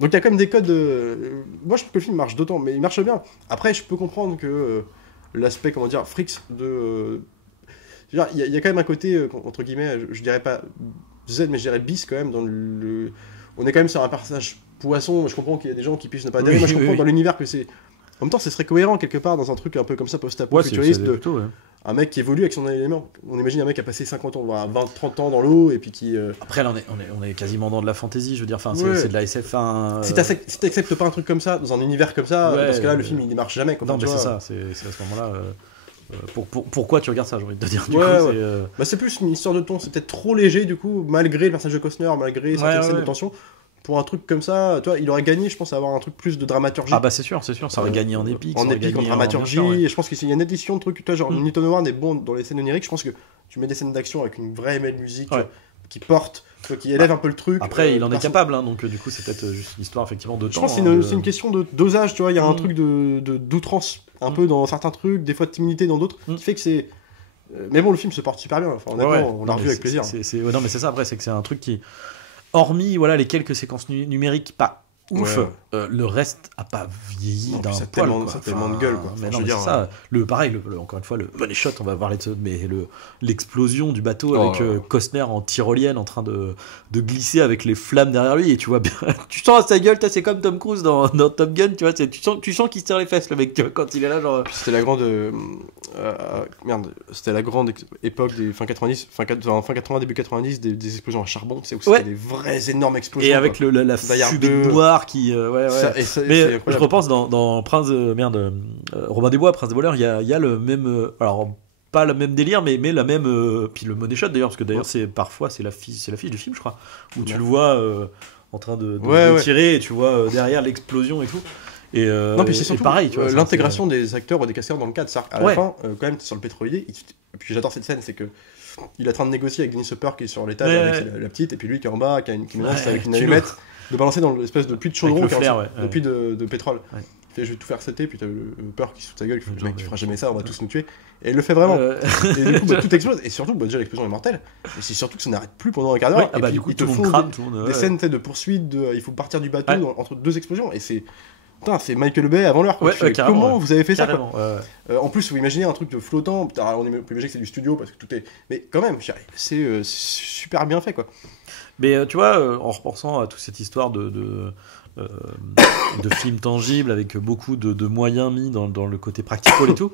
Donc il y a quand même des codes moi je trouve que le film marche d'autant, mais il marche bien. Après je peux comprendre que l'aspect, comment dire, Fricks il y a quand même un côté entre guillemets, je dirais pas Z, mais je dirais bis quand même dans on est quand même sur un personnage poisson. Je comprends qu'il y a des gens qui puissent ne pas adhérer. Moi je comprends dans l'univers que c'est, en même temps ce serait cohérent quelque part dans un truc un peu comme ça post-apo futuriste, un mec qui évolue avec son élément. On imagine un mec qui a passé 50 ans, voire 20-30 ans dans l'eau et puis qui après là on est quasiment dans de la fantasy, je veux dire, c'est de la SF. Si t'acceptes pas un truc comme ça dans un univers comme ça, parce que là le film il ne marche jamais quoi. Non mais c'est ça, c'est à ce moment-là pourquoi tu regardes ça, j'ai envie de te dire. C'est plus une histoire de ton, c'est peut-être trop léger du coup, malgré le personnage de Costner, malgré certaines scènes de tension. Pour un truc comme ça, toi, il aurait gagné, je pense, à avoir un truc plus de dramaturgie. C'est sûr, ça aurait gagné en épique. En dramaturgie, et je pense qu'il y a une addition de trucs, toi, genre Newton Howard est bon dans les scènes oniriques, je pense que tu mets des scènes d'action avec une vraie musique qui porte, qui élève un peu le truc. Après, il en est capable, donc du coup, c'est peut-être juste une histoire effectivement de temps. Je pense que c'est une question de dosage, tu vois, il y a un truc d'outrance, un peu dans certains trucs, des fois de timidité dans d'autres, qui fait que c'est... Mais bon, le film se porte super bien, enfin, honnêtement, on l'a revu avec plaisir. Non, mais c'est ça, après, c'est que c'est un truc qui... Hormis les quelques séquences numériques pas ouf, le reste a pas vieilli d'un poil. Ça a tellement de gueule, quoi. Mais non, mais c'est ça. Encore une fois, le Money Shot, on va parler de ça, mais l'explosion du bateau avec Costner en tyrolienne en train de glisser avec les flammes derrière lui, et tu vois bien, tu sens sa gueule, c'est comme Tom Cruise dans Top Gun, tu vois, tu sens qu'il se tire les fesses, le mec, tu vois, quand il est là, genre. C'était la grande c'était la grande époque des fin 90, fin 80, début 90, des explosions à charbon, tu sais, où c'était des vraies énormes explosions. Et avec la fumée noire qui mais je repense dans Prince Robin des Bois, Prince des voleurs, il y a le même alors pas le même délire, mais la même puis le Money Shot d'ailleurs, parce que d'ailleurs c'est la fiche du film, je crois, où tu le vois en train de tirer, et tu vois derrière l'explosion et tout. Et non, puis c'est surtout pareil, tu vois, l'intégration des acteurs ou des casteurs dans le cadre. À la fin, quand même, sur le pétrolier, et puis j'adore cette scène, c'est que il est en train de négocier avec Dennis Hopper qui est sur l'étage avec la petite, et puis lui qui est en bas, qui menace avec une allumette de balancer dans l'espèce de puits de chaudron, de puits de pétrole. Il fait, je vais tout faire sauter, puis t'as le Hopper qui se fout sa gueule, qui fait, mec, tu feras jamais ça, on va tous nous tuer. Et il le fait vraiment. Et du coup, tout explose. Et surtout, déjà, l'explosion est mortelle. Et c'est surtout que ça n'arrête plus pendant un quart d'heure. Et puis, du coup, ils te font des scènes de poursuite, il faut partir du bateau entre deux explosions. Et c'est. Putain, c'est Michael Bay avant l'heure. Comment vous avez fait ça, quoi. En plus, vous imaginez un truc de flottant. On est obligé que c'est du studio parce que tout est. Mais quand même, c'est super bien fait, quoi. Mais tu vois, en repensant à toute cette histoire de films tangibles avec beaucoup de moyens mis dans le côté practical et tout.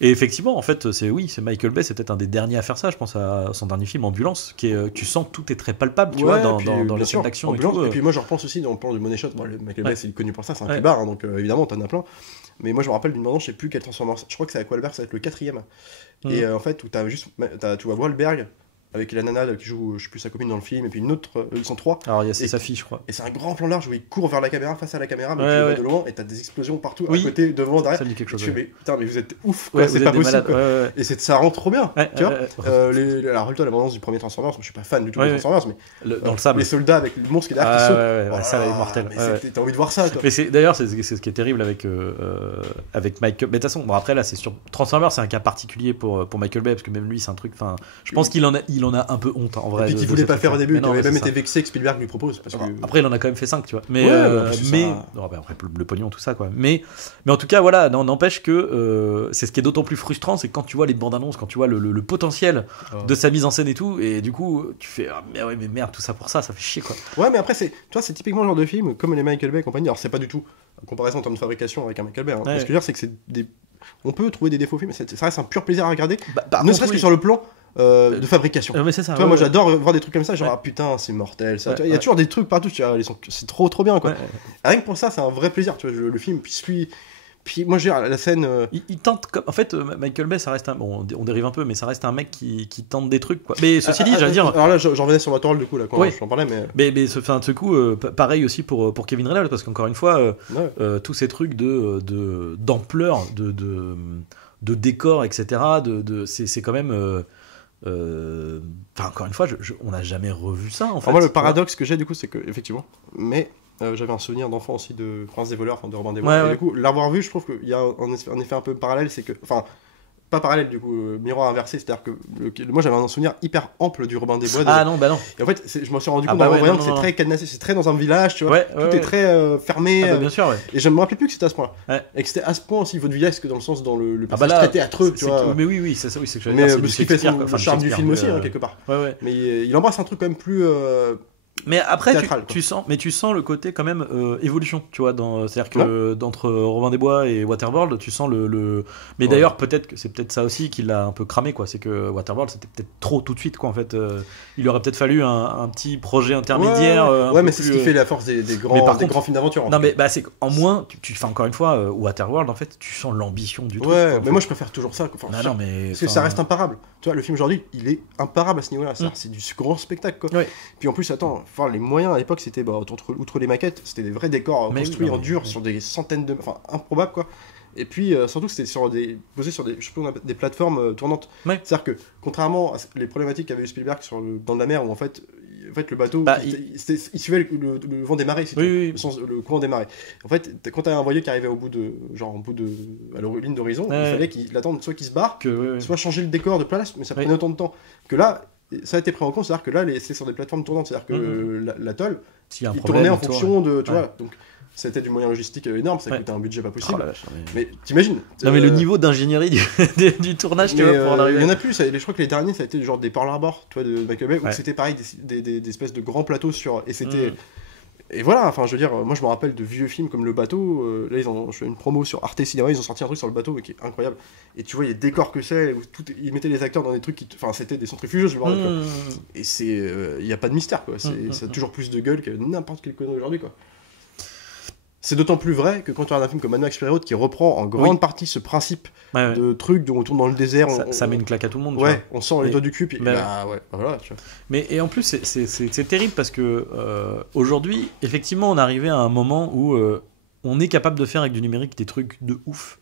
Et effectivement, en fait, c'est Michael Bay, c'est peut-être un des derniers à faire ça. Je pense à son dernier film, Ambulance, qui est, tu sens que tout est très palpable, tu vois, dans les scènes d'action. Ambulance, et puis moi, je repense aussi dans le plan de Money Shot. Bon, Michael Bay, c'est connu pour ça, c'est un clibard, hein, donc évidemment, t'en as plein. Mais moi, je me rappelle d'une bande, je sais plus quelle transformation. Je crois que c'est avec Wahlberg, ça va être le 4e. Et en fait, où tu vois Wahlberg avec la nana qui joue, je sais plus, sa copine dans le film, et puis une autre, ils sont 3. Alors, c'est sa fille, je crois. Et c'est un grand plan large où il court vers la caméra, face à la caméra, mais tu le vois de loin, et t'as des explosions partout, à côté, devant, derrière. Ça me dit quelque chose. Mais putain, mais vous êtes ouf, quoi, c'est pas possible, quoi. Et ça rend trop bien, tu vois. Alors, la bande du premier Transformers, je suis pas fan du tout des Transformers, mais dans le sable. Les soldats avec le monstre qui est derrière, qui saute. Ça, est mortel. T'as envie de voir ça, toi. Mais d'ailleurs, c'est ce qui est terrible avec Michael. Mais de toute façon, bon, après, là, c'est sur Transformers, c'est un cas particulier pour Michael Bay, parce que même lui, c'est un truc. Enfin, je pense qu'il en a un peu honte. En vrai, et puis qu'il voulait pas faire au début, il avait même été vexé que Spielberg lui propose. Parce que... Après, il en a quand même fait 5, tu vois. Mais après, le pognon, tout ça, quoi. Mais en tout cas, voilà, n'empêche que c'est ce qui est d'autant plus frustrant, c'est quand tu vois les bandes annonces, quand tu vois le potentiel de sa mise en scène et tout, et du coup, tu fais mais merde, tout ça pour ça fait chier, quoi. Ouais, mais après, c'est typiquement le genre de film comme les Michael Bay et compagnie. Alors, c'est pas du tout en comparaison en termes de fabrication avec un Michael Bay. Hein. Ce que je veux dire, c'est que on peut trouver des défauts au film, mais ça reste un pur plaisir à regarder. Ne serait-ce que sur le plan de fabrication. Mais c'est ça, moi j'adore voir des trucs comme ça, genre putain c'est mortel ça. Il y a toujours des trucs partout, c'est trop bien, quoi. Rien que pour ça, c'est un vrai plaisir, tu vois, le film puis moi je veux dire la scène il tente comme... en fait Michael Bay, ça reste on dérive un peu, mais ça reste un mec qui tente des trucs, quoi. Mais ceci dit, j'allais dire, alors là j'en revenais sur Waterworld du coup là quand j'en parlais, mais ce coup pareil aussi pour Kevin Reynolds, parce qu'encore une fois tous ces trucs d'ampleur, de décor, etc., c'est quand même encore une fois, on n'a jamais revu ça, en fait. Moi, le paradoxe que j'ai, du coup, c'est que, effectivement, mais j'avais un souvenir d'enfant aussi de Prince des voleurs, de Robin des Bois, et du coup, l'avoir vu, je trouve qu'il y a un effet un peu parallèle, c'est que, pas parallèle, du coup, miroir inversé, c'est-à-dire que moi j'avais un souvenir hyper ample du Robin des Bois. Non. Et en fait, je m'en suis rendu compte en voyant que c'est très cadenassé, c'est très dans un village, tu vois, tout est très fermé. Bien sûr, Et je me rappelais plus que c'était à ce point-là. Et que c'était à ce point aussi votre village, que dans le sens, dans le personnage très théâtreux, tu vois. Mais oui, c'est ça, oui, c'est que mais ce qui fait le charme du film aussi, quelque part. Mais il embrasse un truc quand même plus. Mais après, tu sens le côté quand même évolution, tu vois, c'est-à-dire que d'entre Robin des Bois et Waterworld, tu sens mais d'ailleurs, peut-être que c'est peut-être ça aussi qui l'a un peu cramé, quoi. C'est que Waterworld, c'était peut-être trop tout de suite, quoi. En fait, il aurait peut-être fallu un petit projet intermédiaire. Mais c'est ce qui fait la force des grands films d'aventure. Non, mais c'est en moins, tu fais encore une fois Waterworld, en fait, tu sens l'ambition du truc. Mais moi je préfère toujours ça. Parce que ça reste imparable. Tu vois, le film aujourd'hui, il est imparable à ce niveau-là. C'est du grand spectacle, quoi. Puis en plus, attends. Les moyens à l'époque, c'était outre les maquettes, c'était des vrais décors construits en dur sur des centaines de, improbables, quoi. Et puis surtout c'était posé sur des plateformes tournantes. C'est-à-dire que contrairement à les problématiques qu'avait eu Spielberg dans de la mer, où en fait le bateau il suivait le vent des marées, le courant des marées. En fait, quand t'as un voilier qui arrivait à la ligne d'horizon, il fallait qu'il attende soit qu'il se barre, soit changer le décor de place, mais ça prenait autant de temps que là. Ça a été pris en compte, c'est-à-dire que là, c'est sur des plateformes tournantes, c'est-à-dire que l'atoll, il tournait en fonction de, tu vois, donc c'était du moyen logistique énorme, ça coûtait un budget pas possible. Mais t'imagines mais le niveau d'ingénierie du tournage, tu vois, pour en arriver. Il y en a plus, je crois que les derniers, ça a été genre des Pearl Harbor, tu vois, de Michael Bay, où c'était pareil, des espèces de grands plateaux et c'était... Et voilà, je veux dire, moi je me rappelle de vieux films comme Le Bateau, là ils ont fait une promo sur Arte Cinéma, ils ont sorti un truc sur Le Bateau qui est incroyable. Et tu vois, les décors que c'est, ils mettaient les acteurs dans des trucs c'était des centrifugeuses, et il n'y a pas de mystère, quoi. Ça a toujours plus de gueule que n'importe quel connerie aujourd'hui, quoi. C'est d'autant plus vrai que quand tu regardes un film comme Mad Max Fury Road qui reprend en grande partie ce principe de truc dont on tourne dans le désert, ça met une claque à tout le monde. On sent les doigts du cul. Voilà, tu vois. Mais en plus c'est terrible parce que aujourd'hui, effectivement, on est arrivé à un moment où on est capable de faire avec du numérique des trucs de ouf.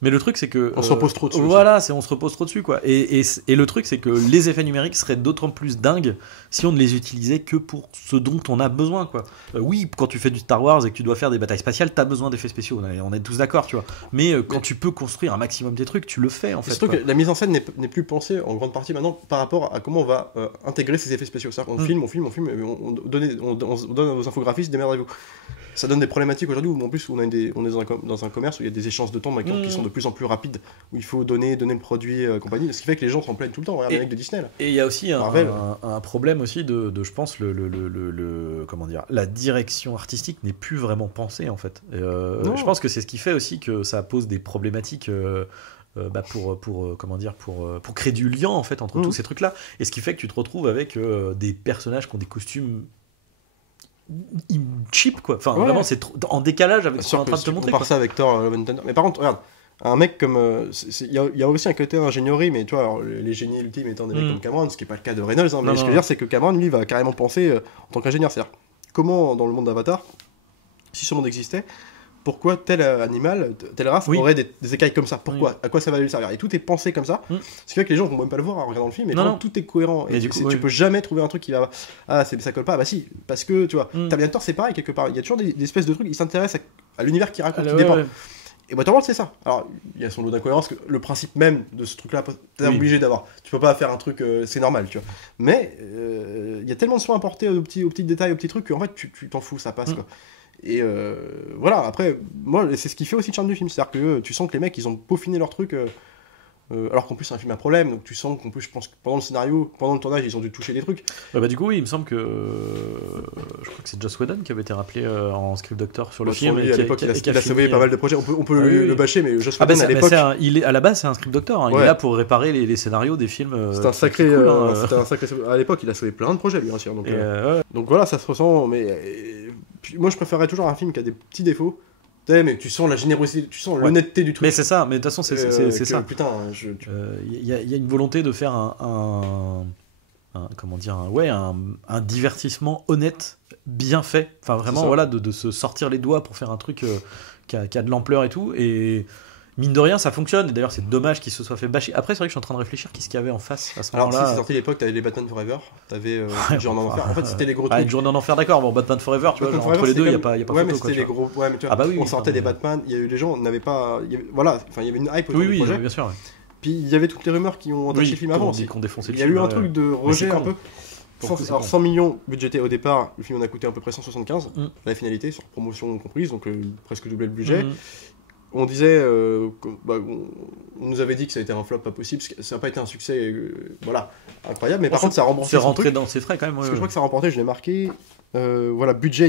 Mais le truc c'est que on se repose trop dessus. On se repose trop dessus, quoi. Et le truc c'est que les effets numériques seraient d'autant plus dingues si on ne les utilisait que pour ce dont on a besoin, quoi. Oui, quand tu fais du Star Wars et que tu dois faire des batailles spatiales, t'as besoin d'effets spéciaux. On est tous d'accord, tu vois. Mais quand tu peux construire un maximum des trucs, tu le fais, en fait. Surtout que la mise en scène n'est plus pensée en grande partie maintenant par rapport à comment on va intégrer ces effets spéciaux. C'est-à-dire qu'on filme, et on donne aux infographistes, démerdez-vous. ça donne des problématiques aujourd'hui où en plus on est dans un commerce où il y a des échanges de temps maintenant qui sont de plus en plus rapides, où il faut donner le produit compagnie, ce qui fait que les gens s'en plaignent tout le temps. Regarde les mecs de Disney là. Et il y a aussi un problème aussi de je pense comment dire, la direction artistique n'est plus vraiment pensée en fait. Je pense que c'est ce qui fait aussi que ça pose des problématiques pour créer du lien en fait entre tous ces trucs là, et ce qui fait que tu te retrouves avec des personnages qui ont des costumes cheap quoi, enfin vraiment c'est en décalage avec ce qu'on est en train de te montrer. On part ça avec Thor Love and Thunder, mais par contre regarde un mec comme il y a aussi un côté ingénierie, mais tu vois alors, les génies ultimes étant des mecs comme Cameron, ce qui est pas le cas de Reynolds hein, mais ce que je veux dire c'est que Cameron lui va carrément penser en tant qu'ingénieur, c'est-à-dire comment dans le monde d'Avatar, si ce monde existait, pourquoi tel animal, telle race aurait des écailles comme ça, pourquoi, à quoi ça va lui servir, et tout est pensé comme ça, ce qui fait que les gens vont même pas le voir en regardant le film, mais tout est cohérent, et tu peux jamais trouver un truc qui va ça colle pas, bah si, parce que tu vois, Terminator c'est pareil quelque part, il y a toujours des espèces de trucs, ils s'intéressent à l'univers qui raconte, qui dépend. Et Waterworld c'est ça. Alors il y a son lot d'incohérences, le principe même de ce truc là t'es obligé d'avoir, tu peux pas faire un truc c'est normal tu vois, mais il y a tellement de soins apportés aux petits détails, aux petits trucs qu'en fait tu t'en fous, ça passe quoi. Et voilà, après moi c'est ce qui fait aussi le charme du film, c'est à dire que tu sens que les mecs ils ont peaufiné leur truc alors qu'en plus c'est un film à problème, donc tu sens qu'en plus je pense que pendant le scénario, pendant le tournage ils ont dû toucher des trucs. Du coup oui, il me semble que je crois que c'est Joss Whedon qui avait été rappelé en script doctor sur le film, lui, à l'époque il a sauvé pas mal de projets, on peut le bâcher, mais Joss Whedon à l'époque à la base c'est un script doctor hein. Il est là pour réparer les scénarios des films. C'était un sacré à l'époque il a sauvé plein de projets lui aussi, donc voilà ça se ressent, mais moi je préférerais toujours un film qui a des petits défauts. Mais tu sens la générosité, tu sens l'honnêteté du truc. Mais c'est ça, mais de toute façon c'est ça. Putain, il y a une volonté de faire un divertissement honnête, bien fait. Enfin vraiment voilà, de se sortir les doigts pour faire un truc qui a de l'ampleur et tout. Et mine de rien ça fonctionne, et d'ailleurs c'est dommage qu'il se soit fait bâcher. Après c'est vrai que je suis en train de réfléchir qu'est-ce qu'il y avait en face à ce moment-là. Alors si c'est sorti à l'époque, t'avais les Batman Forever, t'avais Journée en Enfer, en fait c'était les gros trucs. Journée en Enfer d'accord, bon Batman Forever tu vois, genre, entre les deux il y a pas photo mais c'était les gros, mais tu vois, on sortait des Batman, il y a eu les gens n'avaient pas, voilà, enfin il y avait une hype autour du projet. Bien sûr. Puis il y avait toutes les rumeurs qui ont entaché le film avant, il y a eu un truc de rejet un peu. Alors 100 millions budgétés au départ, le film en a coûté à peu près 175, la finalité sur promotion comprise, donc presque doublé le budget. On disait, on nous avait dit que ça a été un flop pas possible, ça n'a pas été un succès incroyable, mais par contre ça a remboursé. C'est rentré dans ses frais quand même. Parce que je crois que ça a remporté, je l'ai marqué, budget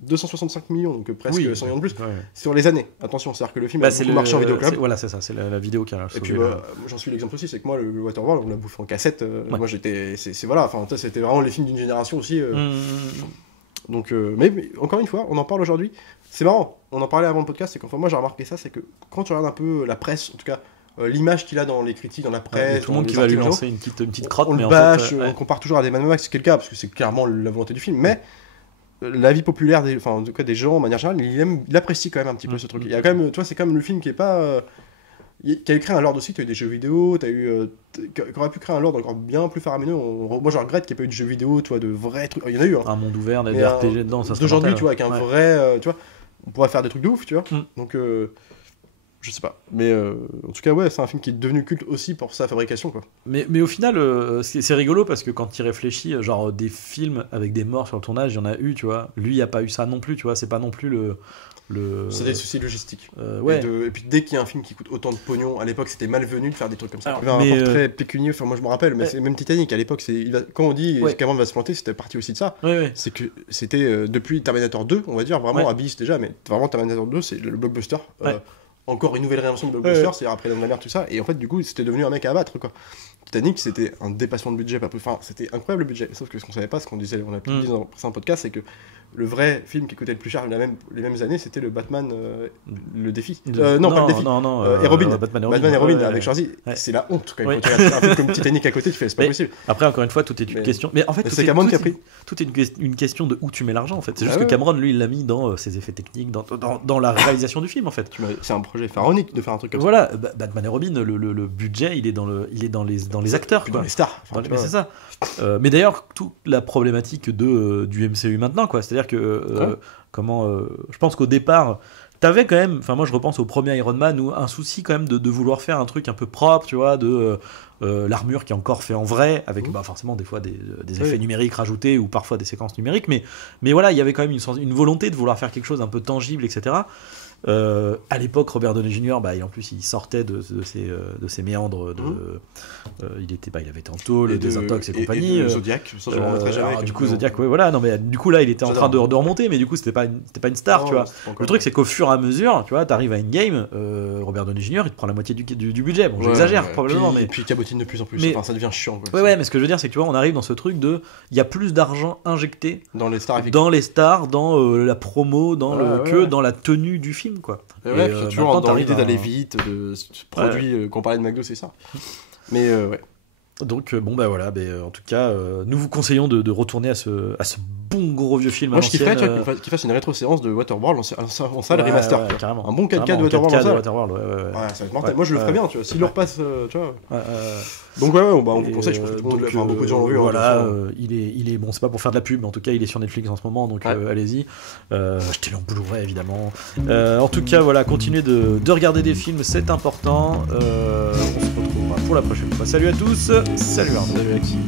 265 millions, donc presque 100 millions de plus, sur les années. Attention, c'est-à-dire que le film a beaucoup marché en vidéoclub. Voilà, c'est ça, c'est la vidéo qui a sauvé. Et puis j'en suis l'exemple aussi, c'est que moi le Waterworld, on l'a bouffé en cassette, moi j'étais, c'était vraiment les films d'une génération aussi. Donc, mais encore une fois, on en parle aujourd'hui. C'est marrant, on en parlait avant le podcast, c'est moi j'ai remarqué ça, c'est que quand tu regardes un peu la presse, en tout cas l'image qu'il a dans les critiques, dans la presse, tout le monde qui va lui lancer une petite crotte, on le bâche, on compare toujours à des Mad Max, ce qui est le cas, parce que c'est clairement la volonté du film, mais l'avis populaire, en tout cas des gens, de manière générale, il apprécie quand même un petit peu ce truc. Il y a quand même, tu vois, c'est quand même le film qui est pas... qui a eu créé un lore aussi, tu as eu des jeux vidéo, qui aurait pu créer un lore encore bien plus faramineux. Moi je regrette qu'il n'y ait pas eu de jeux vidéo, tu vois, de vrais trucs. Il y en a eu. Un monde ouvert, des RPG dedans, ça serait d'aujourd'hui, tu vois, avec un vrai. Tu vois, on pourrait faire des trucs de ouf, tu vois. Donc, je sais pas. Mais en tout cas, ouais, c'est un film qui est devenu culte aussi pour sa fabrication, quoi. Mais au final, c'est rigolo parce que quand tu y réfléchis, genre des films avec des morts sur le tournage, il y en a eu, tu vois. Lui, il n'y a pas eu ça non plus, tu vois. C'est pas non plus C'est des soucis logistiques. Et puis dès qu'il y a un film qui coûte autant de pognon, à l'époque c'était malvenu de faire des trucs comme ça. Alors, un rapport très pécunier, enfin moi je me rappelle, mais c'est même Titanic à l'époque, quand on dit Cameron va se planter, c'était parti aussi de ça. C'est que c'était depuis Terminator 2, on va dire, vraiment Abyss déjà, mais vraiment Terminator 2 c'est le blockbuster. Encore une nouvelle réinvention de blockbuster, c'est après la mer, tout ça, et en fait du coup c'était devenu un mec à abattre quoi. Titanic c'était un dépassement de budget, c'était incroyable le budget, sauf que ce qu'on savait pas, ce qu'on disait, on a pu le dire dans le précédent podcast, c'est que le vrai film qui coûtait le plus cher les mêmes années, c'était le Batman le défi. Pas le défi. Et Robin. Batman et Robin avec Schwarzy. C'est la honte quand même. Quand tu regardes un film comme Titanic à côté, tu fais c'est pas possible. Après encore une fois, tout est une question. Mais en fait, c'est Cameron qui a pris. Tout est une question de où tu mets l'argent en fait. C'est juste que Cameron lui il l'a mis dans ses effets techniques, dans la réalisation du film en fait. C'est un projet pharaonique de faire un truc comme ça. Voilà, Batman et Robin, le budget il est dans les acteurs, dans les stars. Mais c'est ça. Mais d'ailleurs toute la problématique du MCU maintenant quoi, c'est-à-dire que je pense qu'au départ t'avais quand même, enfin moi je repense au premier Iron Man, où un souci quand même de vouloir faire un truc un peu propre, tu vois, de l'armure qui est encore fait en vrai, avec forcément des fois des effets numériques rajoutés, ou parfois des séquences numériques, mais voilà, il y avait quand même une volonté de vouloir faire quelque chose un peu tangible, etc. À l'époque, Robert Downey Jr., en plus il sortait de ses méandres, il avait été en tôle, des intox et compagnie. Et de Zodiac, ça je remettrai jamais. Du coup, Zodiac, voilà, non mais du coup là il était en train de remonter, mais du coup c'était pas une star, tu vois. Le truc c'est qu'au fur et à mesure, tu vois, t'arrives à Endgame, Robert Downey Jr., il te prend la moitié du budget. Bon, j'exagère probablement, mais. Et puis il cabotine de plus en plus, mais... enfin ça devient chiant. Quoi, ouais, mais ce que je veux dire, c'est que tu vois, on arrive dans ce truc de. Il y a plus d'argent injecté dans les stars, dans la promo, dans dans la tenue du film, quoi. Ouais, puis toujours dans l'idée d'aller vite, de ce produit qu'on parlait de McDo, c'est ça. Mais ouais. Donc voilà, en tout cas, nous vous conseillons de retourner à ce bon gros vieux film. Moi je kifferais qu'il fasse une rétro-séance de Waterworld en salle remaster. Un bon 4K de Waterworld. Ouais, ça va être mortel. Moi je le ferais bien, tu vois. S'il le repasse, tu vois. Donc on vous conseille, je pense que tout le monde, beaucoup de gens l'ont vu. Voilà, il est bon, c'est pas pour faire de la pub, mais en tout cas il est sur Netflix en ce moment, donc allez-y. Achetez-le en Blu-ray évidemment. En tout cas voilà, continuez de regarder des films, c'est important. On se retrouvera pour la prochaine fois. Salut à tous, salut Arnaud, salut Alexis.